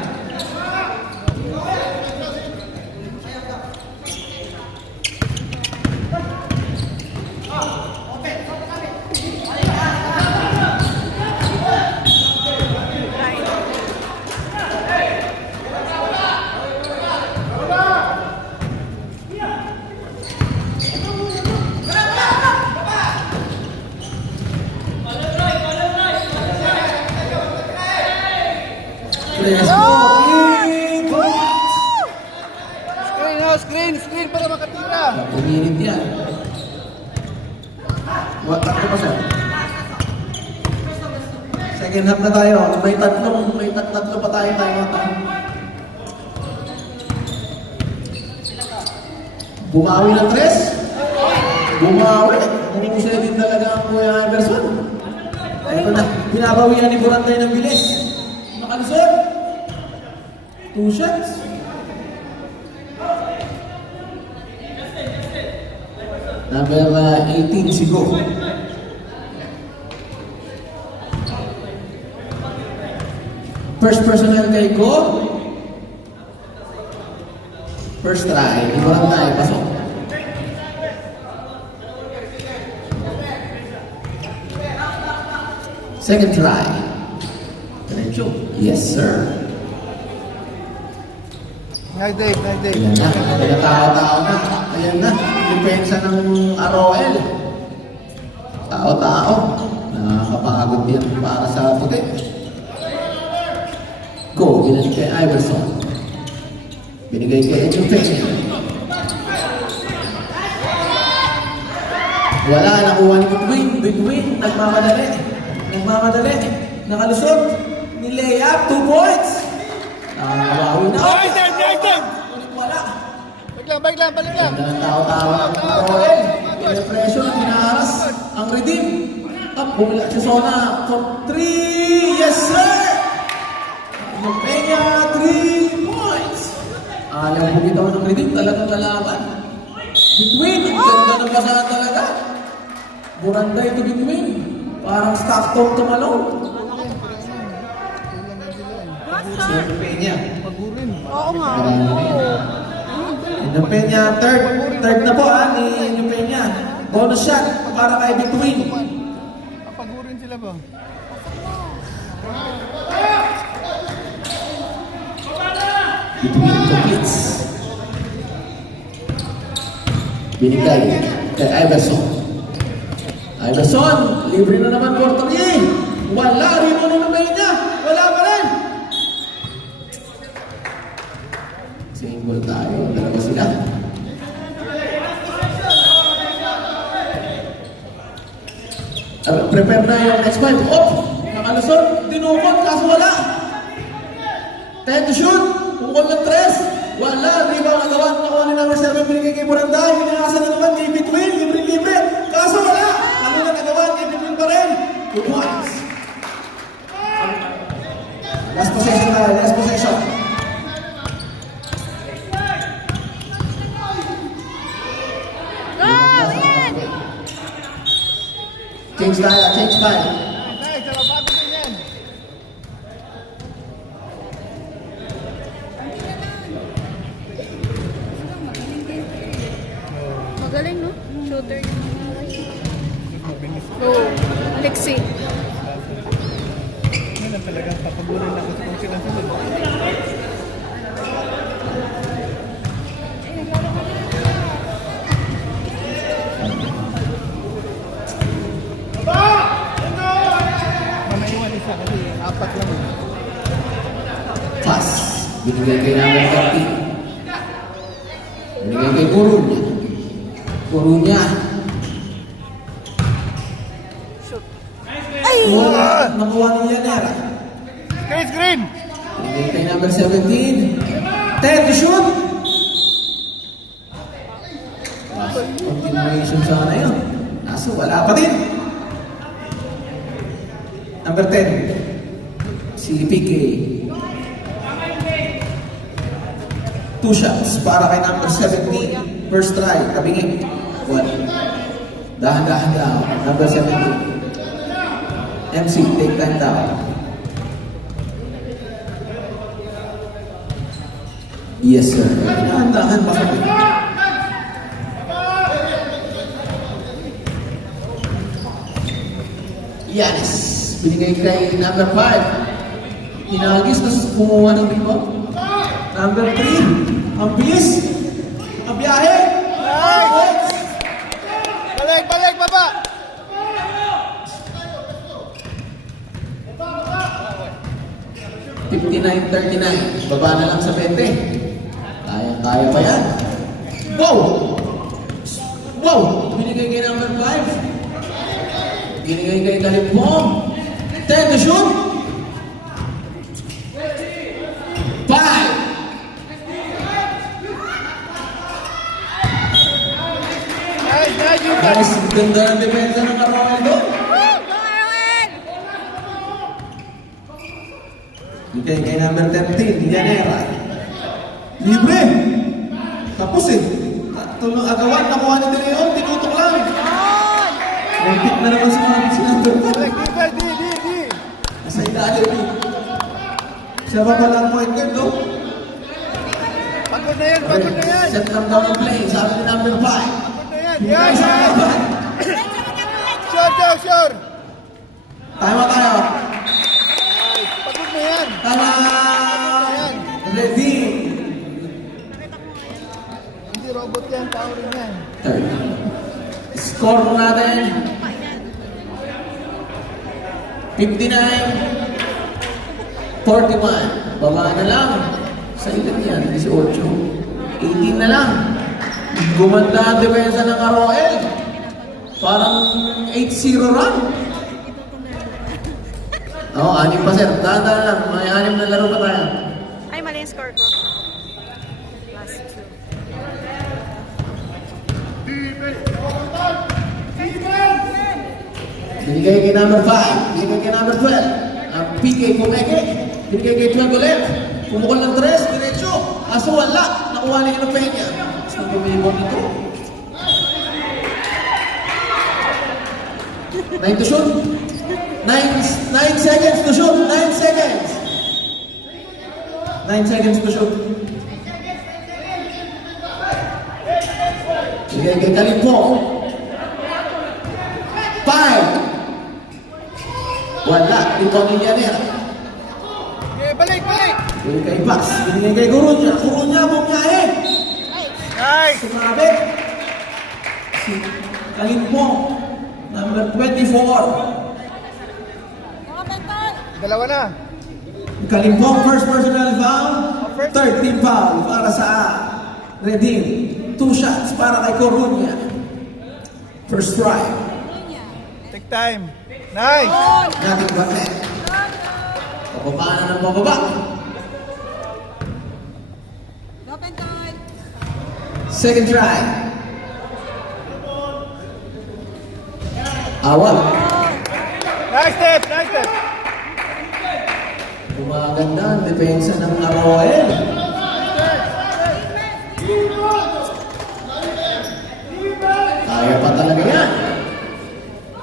Screen para makatira. Pumilit yan. What? Takto pa sir. Second half na tayo. May tatlo pa tayo mata. Bumawi ng tres. Bumawi. Humusay din talaga ang Kuya Iverson. Ito na. Binabawian ni Buranday ng bilis. Makalusot. 2 shots. Number 18, Sigo. First personnel kay Ko. First try. Ikurang tayo. Pasok. Second try. Diretso. Yes, sir. Nice day. Ayan na. Tao-tao na. Ayan na. Depensa ng ROL. Tao-tao. Nakakapagod yan para sa puti. Go. Binigay kay Iverson. Binigay kay Edupenya. Wala. Nakuha ni Between. Nagmamadali. Nakalusot. Ni layup. 2 points. Nakakawawi na. Ulit wala. Balik lang. Ganda ng tao-tao ng ROL. Pressure, pinaharas ang redeem. Up, bumila si Sona for 3. Yes, sir! Penya, 3 points. Alam mo bitaw ng redeem, talagang kalaban. Between, ang ganda ng basahan talaga. Buranday to Between. Parang stock talk tumalong. Penya. Oo nga. Inopenya, third na po ni Inopenya. Bonus shot para kay Between. Pagurin sila ba? Between completes. Binigay kay Iverson. Iverson, libre na naman Courtois. Wala, rin mo naman niya. Wala pa rin. Single tayo. Dalawa sila. Prepare na yung next point. Nakalusot. Dinukot, kaso wala. 10 to shoot. Pungkol ng 3. Wala. Rebound ang gawa. Nakuha ni number 7. Binigay kay Buranday. Hinakasan na naman. Kay Between. Libre-libre. Kaso wala. Ano na nagawa. Kay Between pa rin. 2 points. Last possession tayo. Last possession. Change tayo. Change tayo. Nice, bago din yan. Magaling, no? Shooter yung Go. Alexi. Yan ang talagang papagulan na kung sila sunod. Mamaiwan isa kasi apat lang. Pass. Binigay kay number 30. Binigay kay Coruña. Coruña. Shoot. Wala. Nakuha ni Llanera. Chris Green! Binigay kay number 17. 10 to shoot. Continuation sana yun. Kaso wala pa din. Number 10. Si PK. 2 shots para kay number 17. First try. Kabingin. 1. Dahan-dahan daw. Number 17. MC, take time down. Yes, sir. Dahan-dahan pa kami. Yanis. Binigay kay number 5. Hinagis, tapos kumuha ng rebound. Number 3. Ang bilis. Ang biyahe. Nice! Balik, balik, baba! 59-39. Baba na lang sa 20. Kaya pa yan. Wow! Wow! Binigay kay number 5. Binigay kay Kalipong. 10 to shoot. 5. Nice, nice, you Guys, ganda ng depensa ng Arroyo doon. Go, Arwen! Binigay kay number 13, Llanera. Libre! Tapos tulong agawan, nakuha ni De Leon, tinutok lang. Pick na naman si number 5. Balik, di. Nasa ilalim. Siya ba pala ang point guard, no? Pagod na yan, pagod na yan. Set them down and play, sabi ni number 5. Pagod na yan. Binigay Yan, sa yan. laban. Sure, sure, sure. Tama tayo. Pagod na yan. Tama. Ready. Hindi robot yan, tao rin yan. Third. Score natin. 59-41. Baba na lang. Sa ilan yan? 18. 18 na lang. Gumanda ang depensa ng Aroel. Parang 8-0 run. Oo, 6 pa sir. Tanda lang. May 6 na laro pa tayo. Ay, mali yung score ko. Last 2. Binigay kay number 5. Binigay kay number 12. Ang PK Kumeke. Binigay kay 12 ulit. Pumukol ng 3. Diretso. Aso wala. Nakuha niya ng Peña. Mas nagpumibon nito. 9 to shoot. 9 seconds to shoot. 9 seconds. 9 seconds to shoot. Binigay kay Kalipong. 5. Wala. Ito ni Llanera. Okay, balik, balik. Binigay kay Pax. Binigay kay Coruña. Coruña, bumiyahe. Nice. Sumabi. Kalimpong, number 24. Dalawa na. Kalimpong, first personal foul, third team foul para sa Redeem. 2 shots para kay Coruña. First try. Take time. Nice. Nating bate. Pababa na ng pababa. Open time. Second try. Awal. Nice step. Nice step. Gumaganda ang depensa ng Aroel. Kaya pa talaga yan.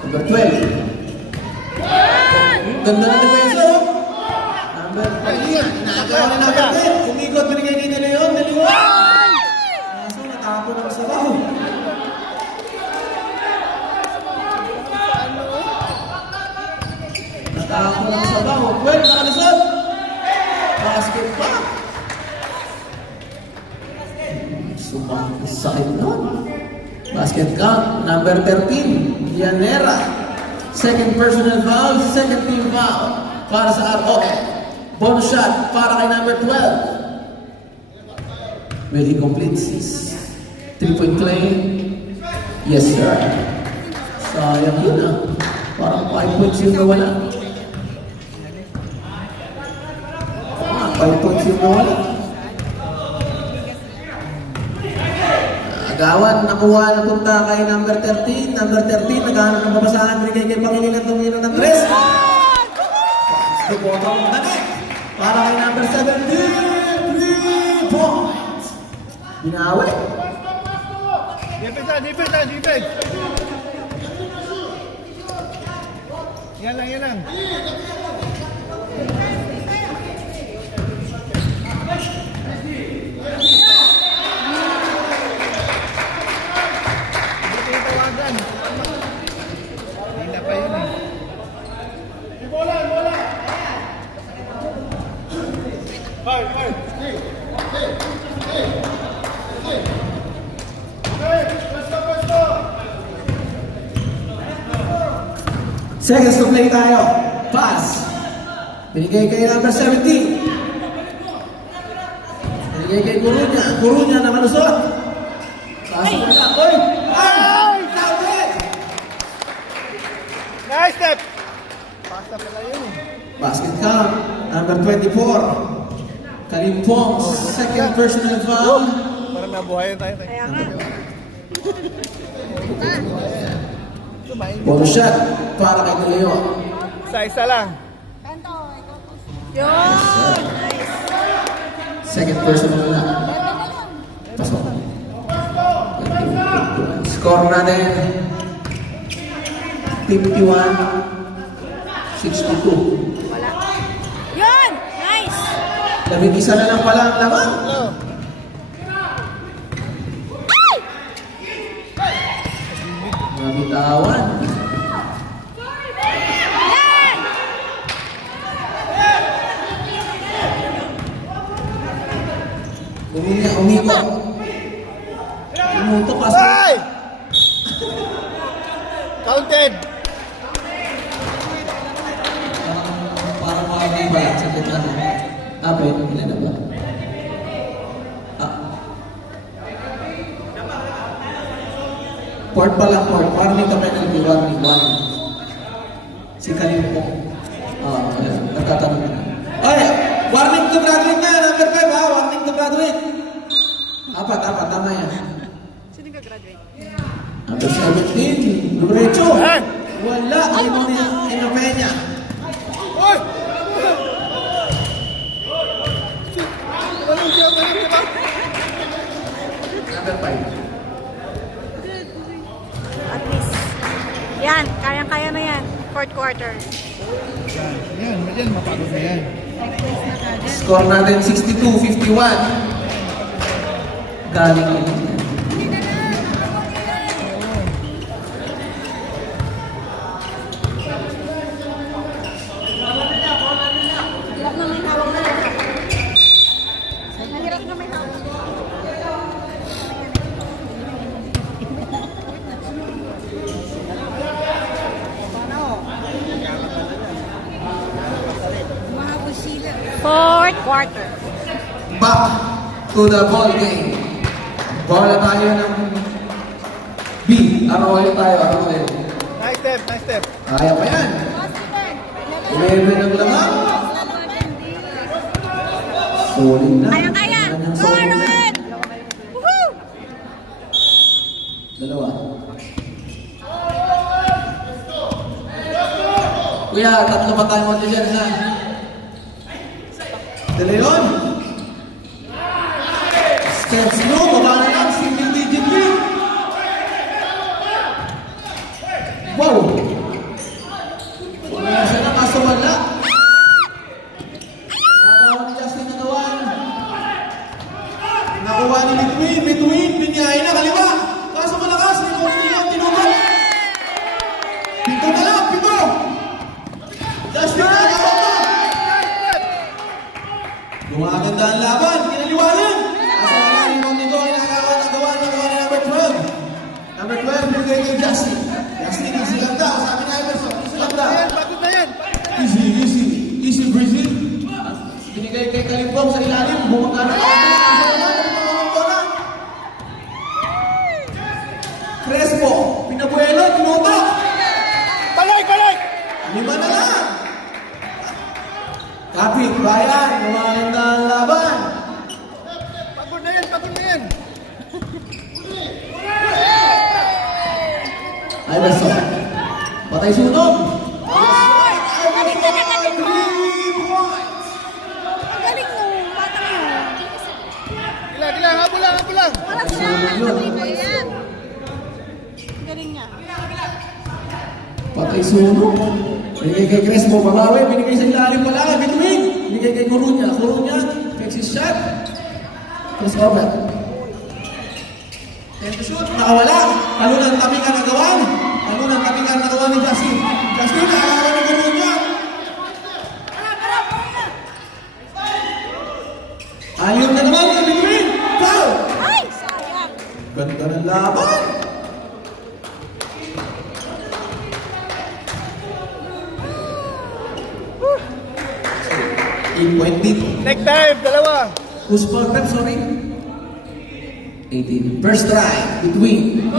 Number 12. Ganda ng depensa, oh. Number 12. Inagawa na number 10. Umikot, binigay ni nila yun. Daliwa. Kaso natapo ng sabaw. Natapo ng sabaw. 12, nakalusot. Basket pa. Sakit nun. Basket count, number 13, Llanera. Second personal foul, second team foul para sa ROE. Bonus shot para kay number 12. Will he complete his 3-point play? Yes, sir. Sayang yun ah. Parang 5 points yung nawala. 5 points yung nawala. Agawad, nakuha na punta kay number 13. Number 13, naghahanap ng babasahan. Binigay kay Pangilinan tumira ng 3. Dipotong dali. Para kay number 17. 3 points. Binawi. Defense na. Defense na. Defense. Yan lang. Yan lang. Hindi pa yun eh. Seconds to play tayo. Pass. Binigay kay number 17. Binigay kay Coruña. Coruña na malusot. Pasok na lang. Oy! Ay! Kapit! Nice step. Pasta pala yun eh. Basket count. Number 24. Kalimpong. Second personal foul. Parang nabuhayan tayo. Kaya nga. Kumain. Bonus shot para kay Tulio. Isa-isa lang. Yun. Second personal na. Pasok. Score natin 51-62. Wala. Yun. Nice. 11 na lang pala ang laman. Mabitawan. Umikot. Umutok kasi. Ay! Counted. Parang makakay ba? Sa gitna na. Pwede. Ilan na ba? Port pala, port. Warning ka penalty. Warning. Si Kalimpong. Nagtatanong na. Ay! Warning to graduate na! Number 5 ha! Warning to graduate! Apat. Tama yan. Sino ka-graduate? Number 17. Durecho! Hey! Wala! Ay mo niya. Inopenya. Oy! Walang siya, diba? Number 5. At least. Yan. Kayang-kaya na yan. Fourth quarter. Yan, mapagod na yan. Score natin 62-51. Galing yun. Hirap na may hawak na. Hirap na may hawak. quarter. Back to the ball game. Bola tayo ng B. Arroyo tayo, Arroyo. Nice step, nice step. Kaya pa yan. 11 ang lamang. Solid na. Kaya! Kanyang Go, solid na. Arroyo! Woohoo! Dalawa. Kuya, tatlo pa tayo mo dyan, ha? De Leon. Steps no, baba na lang, single digit lead. Wow! Isa na, kaso wala. Nakakawa ni Justin Nagawan. Nakuha ni between, binyahin na, kaliwa. Kaso malakas, tinugan. Pito na lang, pito. Justin Nagawan na. Gumaganda ang laban, kinaliwanan. Kaso wala ni Montego, nagawa ni number 12. Number 12, bigay kay Justin. Justin, easy lang daw. Sabi na Emerson, easy lang daw. Pagod na yan. Easy breezy. Binigay kay Kalimpong sa ilalim, bumangka na bola. Crespo, pinabuelo, tinutok. Balik! 5 na lang. Kapit, bayan, gumaganda ang laban. Pagod na yan. Iverson, patay sunog. Galing na galing mo! 3 points. Ang galing mo! Batang mo! Gila, habol lang. Walang salamat! Galing yan! Ang galing niya. Patay sunog. Binigay kay Crespo, babawi. Binigay sa ilalim pala. Between. Binigay kay Coruña. Takes his shot. Cross over. And to shoot. Nakawala. Talunang tabi ka nagawan. Ni Justin. Justin, nakakawa ni Coruña. Ayun na naman kay Between. Foul. Ay! Sayang! Ganda ng laban. Point dito. Next time, dalawa. Who's perfect? Sorry. 18. First try. Between.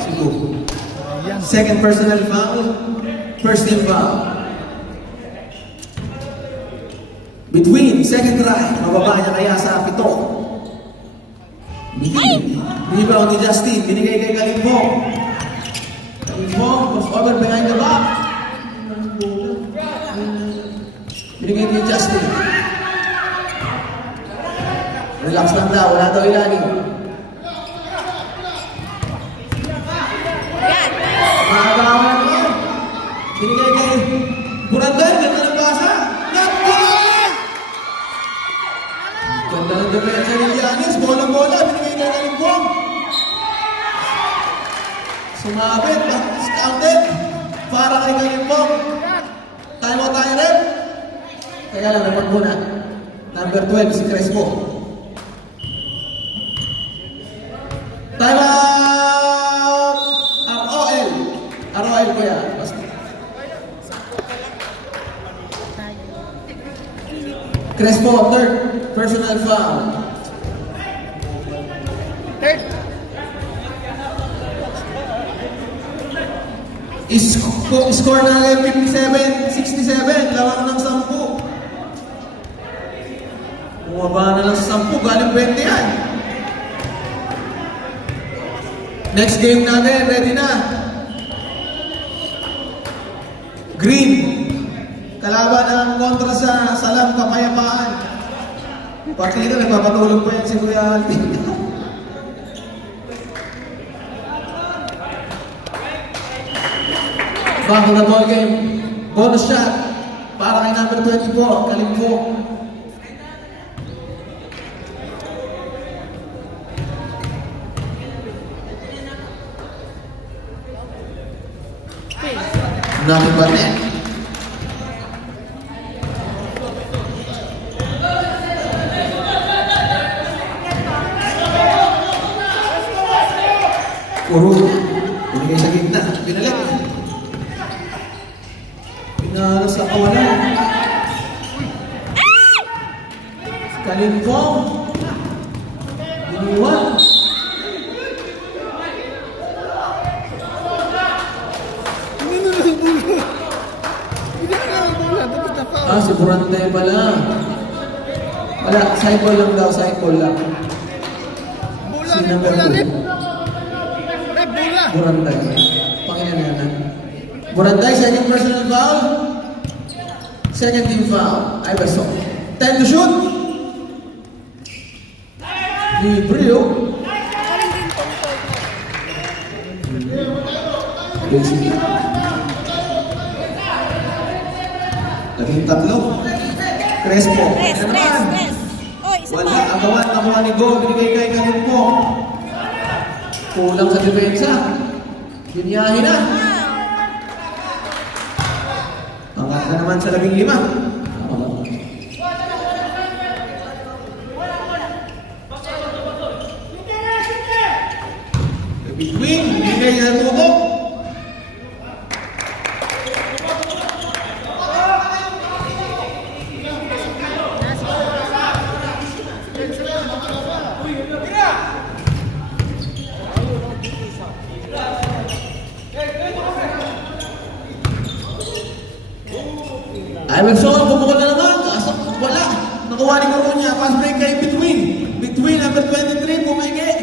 Siguro. Second personal foul. First team foul. Between. Second try. Mababa niya kaya sa 7. Rebound ni Justin. Binigay kay Kalimpong. Goes over behind the back. Binigay kay Justin. Relax lang daw. Wala daw ilalim. Yan! Makagawa na naman. Binigay kay Burandan. Ganda ng basa. Nagpapalala! Ganda ng depensa ni Giannis. Bola-bola. Binigay kay Kalimpong. Sumabit. Counted. Para kay Kalimpong. Time out tayo rin. Kaya lang, naman muna. Number 12, si Crespo. Time out! ROL ko yan. Crespo, third personal foul. Third. Score na 57-67. Lawak ng 10. Bumaba na lang sa 10. Galing 20 yan. Next game natin. Ready na. Green. Kalaban ang kontra sa Salam Kapayapaan. Pati ito, nagpapatulog pa yan si Kuya Alvin. Back to the ball game. Bonus shot. Para kay number 24, Kalimpong. Nothing but net. Coruña. Binigay sa gitna. Pinalik. Pinala sa kawalan. Kalimpong. Iniwan. Si Burante pala. Wala, side ball lang daw, side ball lang. Si number 2. Burante. Panginoon. Burante, second personal foul. Second team foul. Iverson. 10 to shoot. Librio. Basically. Naging 3. Crespo. Rest, Ano rest, naman? rest. Oh, isa Wala. pa. Agawan nakuha ni Go. Binigay kay Kalimpong. Kulang sa depensa. Binyahin na. Angat na naman sa 15. Between, binigay sa tutok. Iverson, pumukol na naman. Kaso, wala. Nakuha ni Coruña. Pass break kay Between. Between, number 23, pumigay.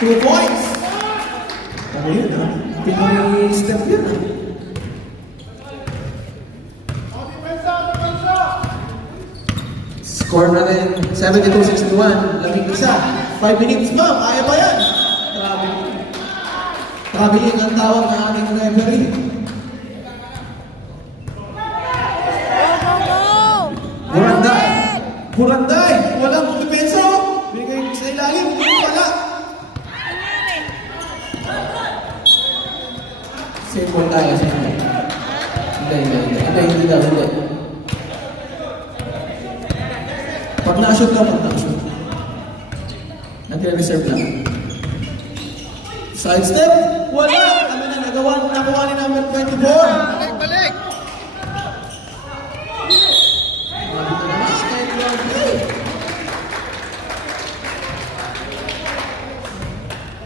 2 points. Ano yun, ha? Pinoy step yun, ha? Score na rin. 72-61. Lamig isa. 5 minutes pa. Kaya ba yan? Grabe. Grabe yun ang tawag na ating referee. Go, go, go! Buranday! Buranday! Walang depensa! Bigay sa ilalim, wala! Same ball tayo, same ball. Hindi daw. Pag na-shoot ka, pag na-shoot. Nagre-reserve lang. Side step, wala! Ano na nakuha ni number 24? Balik!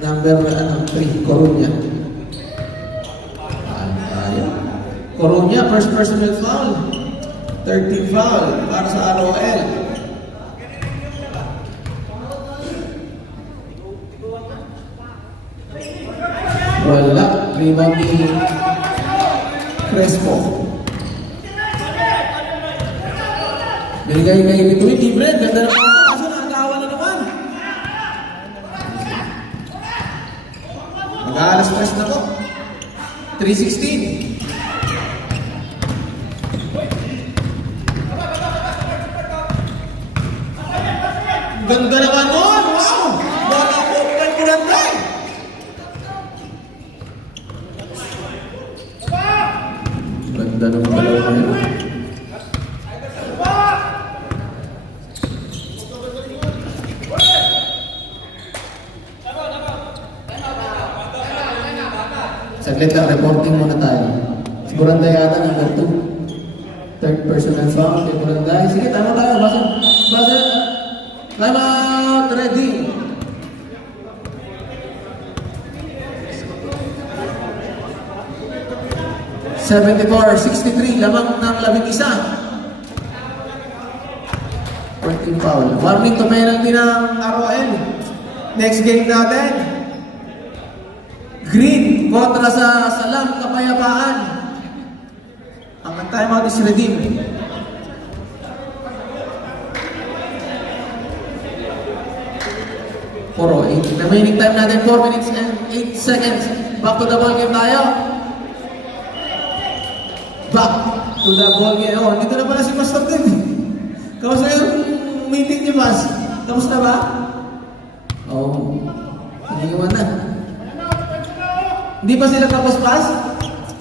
Number 3, Coruña. Coruña, first personal foul. 13 foul para sa ROL. Wala. Rebound ni Crespo. Binigay kay Between, libre. Ganda na pasa. Kaso nakagawa na naman. Mag-aalas stress na po. 3:16. Ganda naman nun! Wow! Baka po kay Buranday! Ganda naman dalawa na yun. Saglit lang, reporting muna tayo. Si Buranday yata number 2. Third personal foul kay Buranday. Sige, tama tayo. Basa. Time out. Ready. (74-63) lamang ng 11. 14 foul. Warning to penalty ng ROL. Next game natin. Green kontra sa Salam Kapayapaan. Ang timeout is redeemed. Puro 8. Remaining time natin 4 minutes and 8 seconds. Back to the ball game tayo. Back to the ball game. Oh, dito na pala si Pastor Tim. Kamusta yung meeting niyo, Pas? Kamusta ba? Oh, iniiwan na. Hindi pa sila tapos, Pas?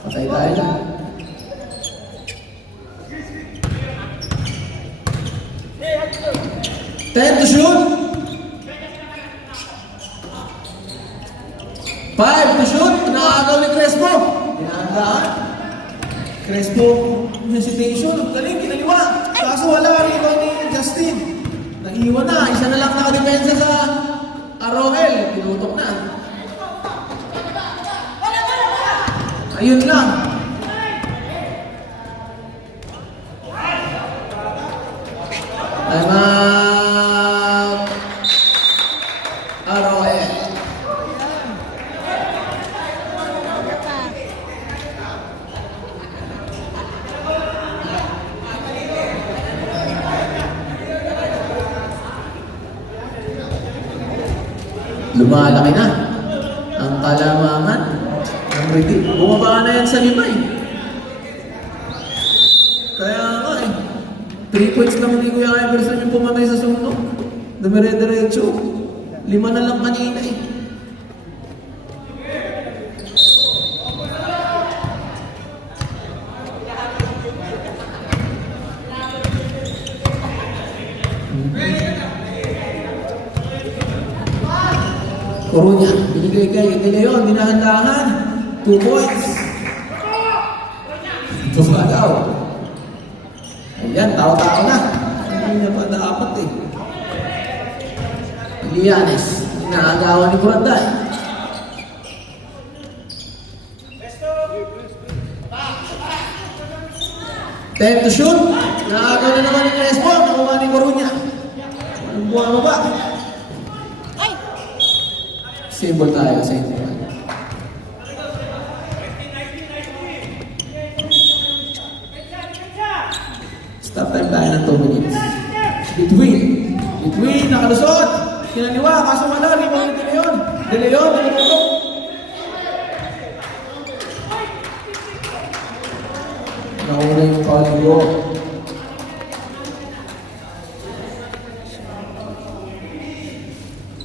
Patay tayo lang. Time to shoot. 5 to shoot. Inaagaw ni Crespo. Inaandaan. Crespo, hesitation. Galing, kinaliwa. Kaso wala rin ni Justin. Naiwan na. Isa na lang nakadepensa sa ROL. Pinutok na. Ayun lang. Time out. ROL. Lumalaki na ang kalamangan ng Riddick. Bumaba na yan sa 5 eh. Kaya nga eh, 3 points lang hindi Kuya Iverson yung pumatay sa sunog. Dumire-diretso. 5 na lang kanina eh. Coruña, binigay kay De Leon, dinahan-dahan. 2 points. Tufa daw. Ayan, tao-tao na. Hindi na pa dapat eh. Lianes, inaagawan ni Buranday. Time to shoot. Naagaw na naman ni Crespo. Nakuha ni Coruña. Anong buha mo ba? Symbol tayo sa inyo. Stop time tayo ng 2 minutes. Between, nakalusot. Kinaniwa, kaso wala, rebound ni De Leon. De Leon, nakalusot. Nauna yung foul ni Go.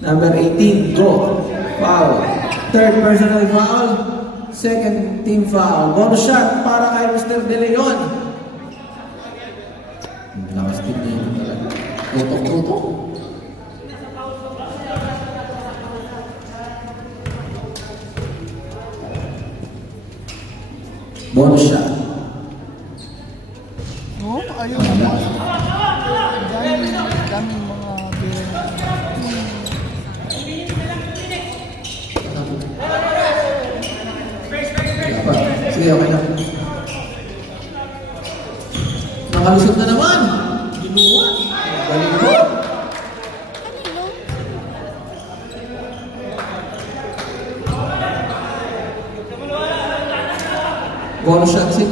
Number 18, Go. Foul. Third personal foul. Second team foul. Bonus shot para kay Mr. De Leon. Lakas din niya yun talaga. Tutok-tutok. Bonus shot. No, ayaw na. Daming mga Sige, okay lang. Nakalusot na naman. Ginuwa. Galing ko. Bonus shot si.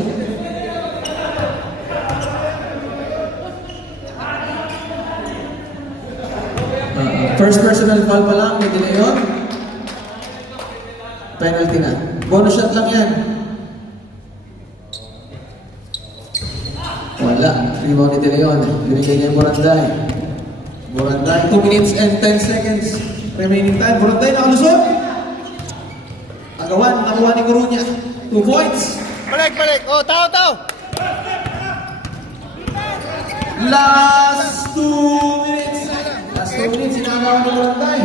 First personal foul pa lang ni De Leon. Penalty na. Bonus shot lang yan. Wala. Rebound ni De Leon. Binigay niya yung Buranday. Buranday. 2 minutes and 10 seconds. Remaining time. Buranday nakalusot. Agawan. Nakuha ni Coruña. 2 points. Balik! Oh, tao! Last 2 minutes. Last 2 minutes. Sinagawa ni Buranday.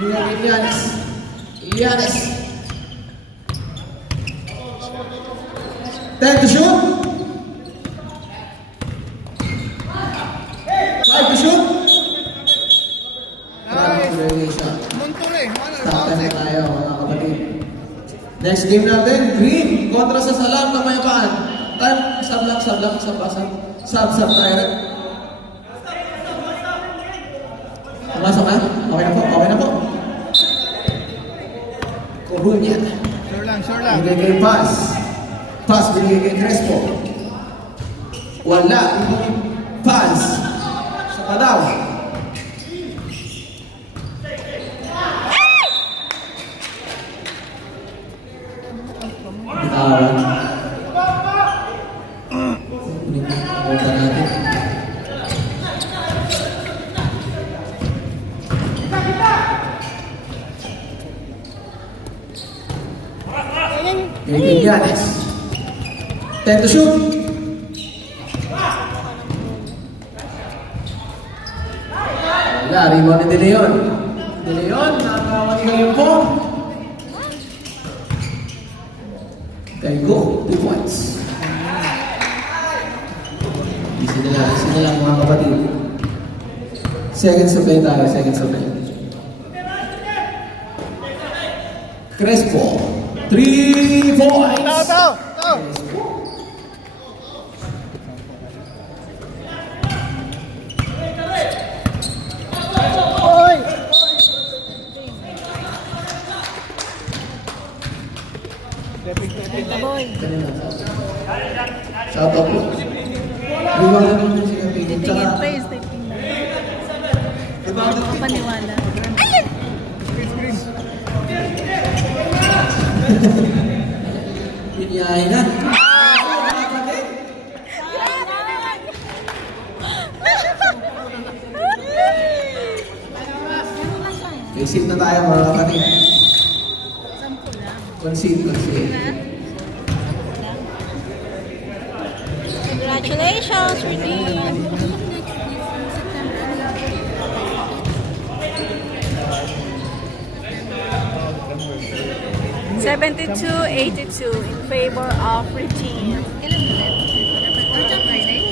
Binigay ni Lianes. 10 to shoot. 5 to shoot. Nice. Montore, Stop time na tayo, mga kapatid. Next game natin, Green kontra sa Salam Kamayapaan. Time, sub tayo. Pumasok ka? Okay na po. Coruña. Sure lang. Binigay kay Pass, binigay kay Crespo. Wala, binigay Pass. Sa Padaw. Bitawan. Punta natin. Binigay Lianes. 10 to shoot. Wala, rebound ni De Leon. De Leon, nakakawan ngayon po. Kay Go, 2 points. Easy Sino lang mga kapatid. Second supply tayo, second supply. Crespo. 3 points! Crespo. Boy. Shout out po. Liwanag naman siya kapatid. Titingin pa yung stepping na. Hindi ko paniwala. Pinyahin na. Okay, sit na tayo mga kapatid. Concede. Congratulations, Redeem! $72-82 in favor of Redeem. Friday?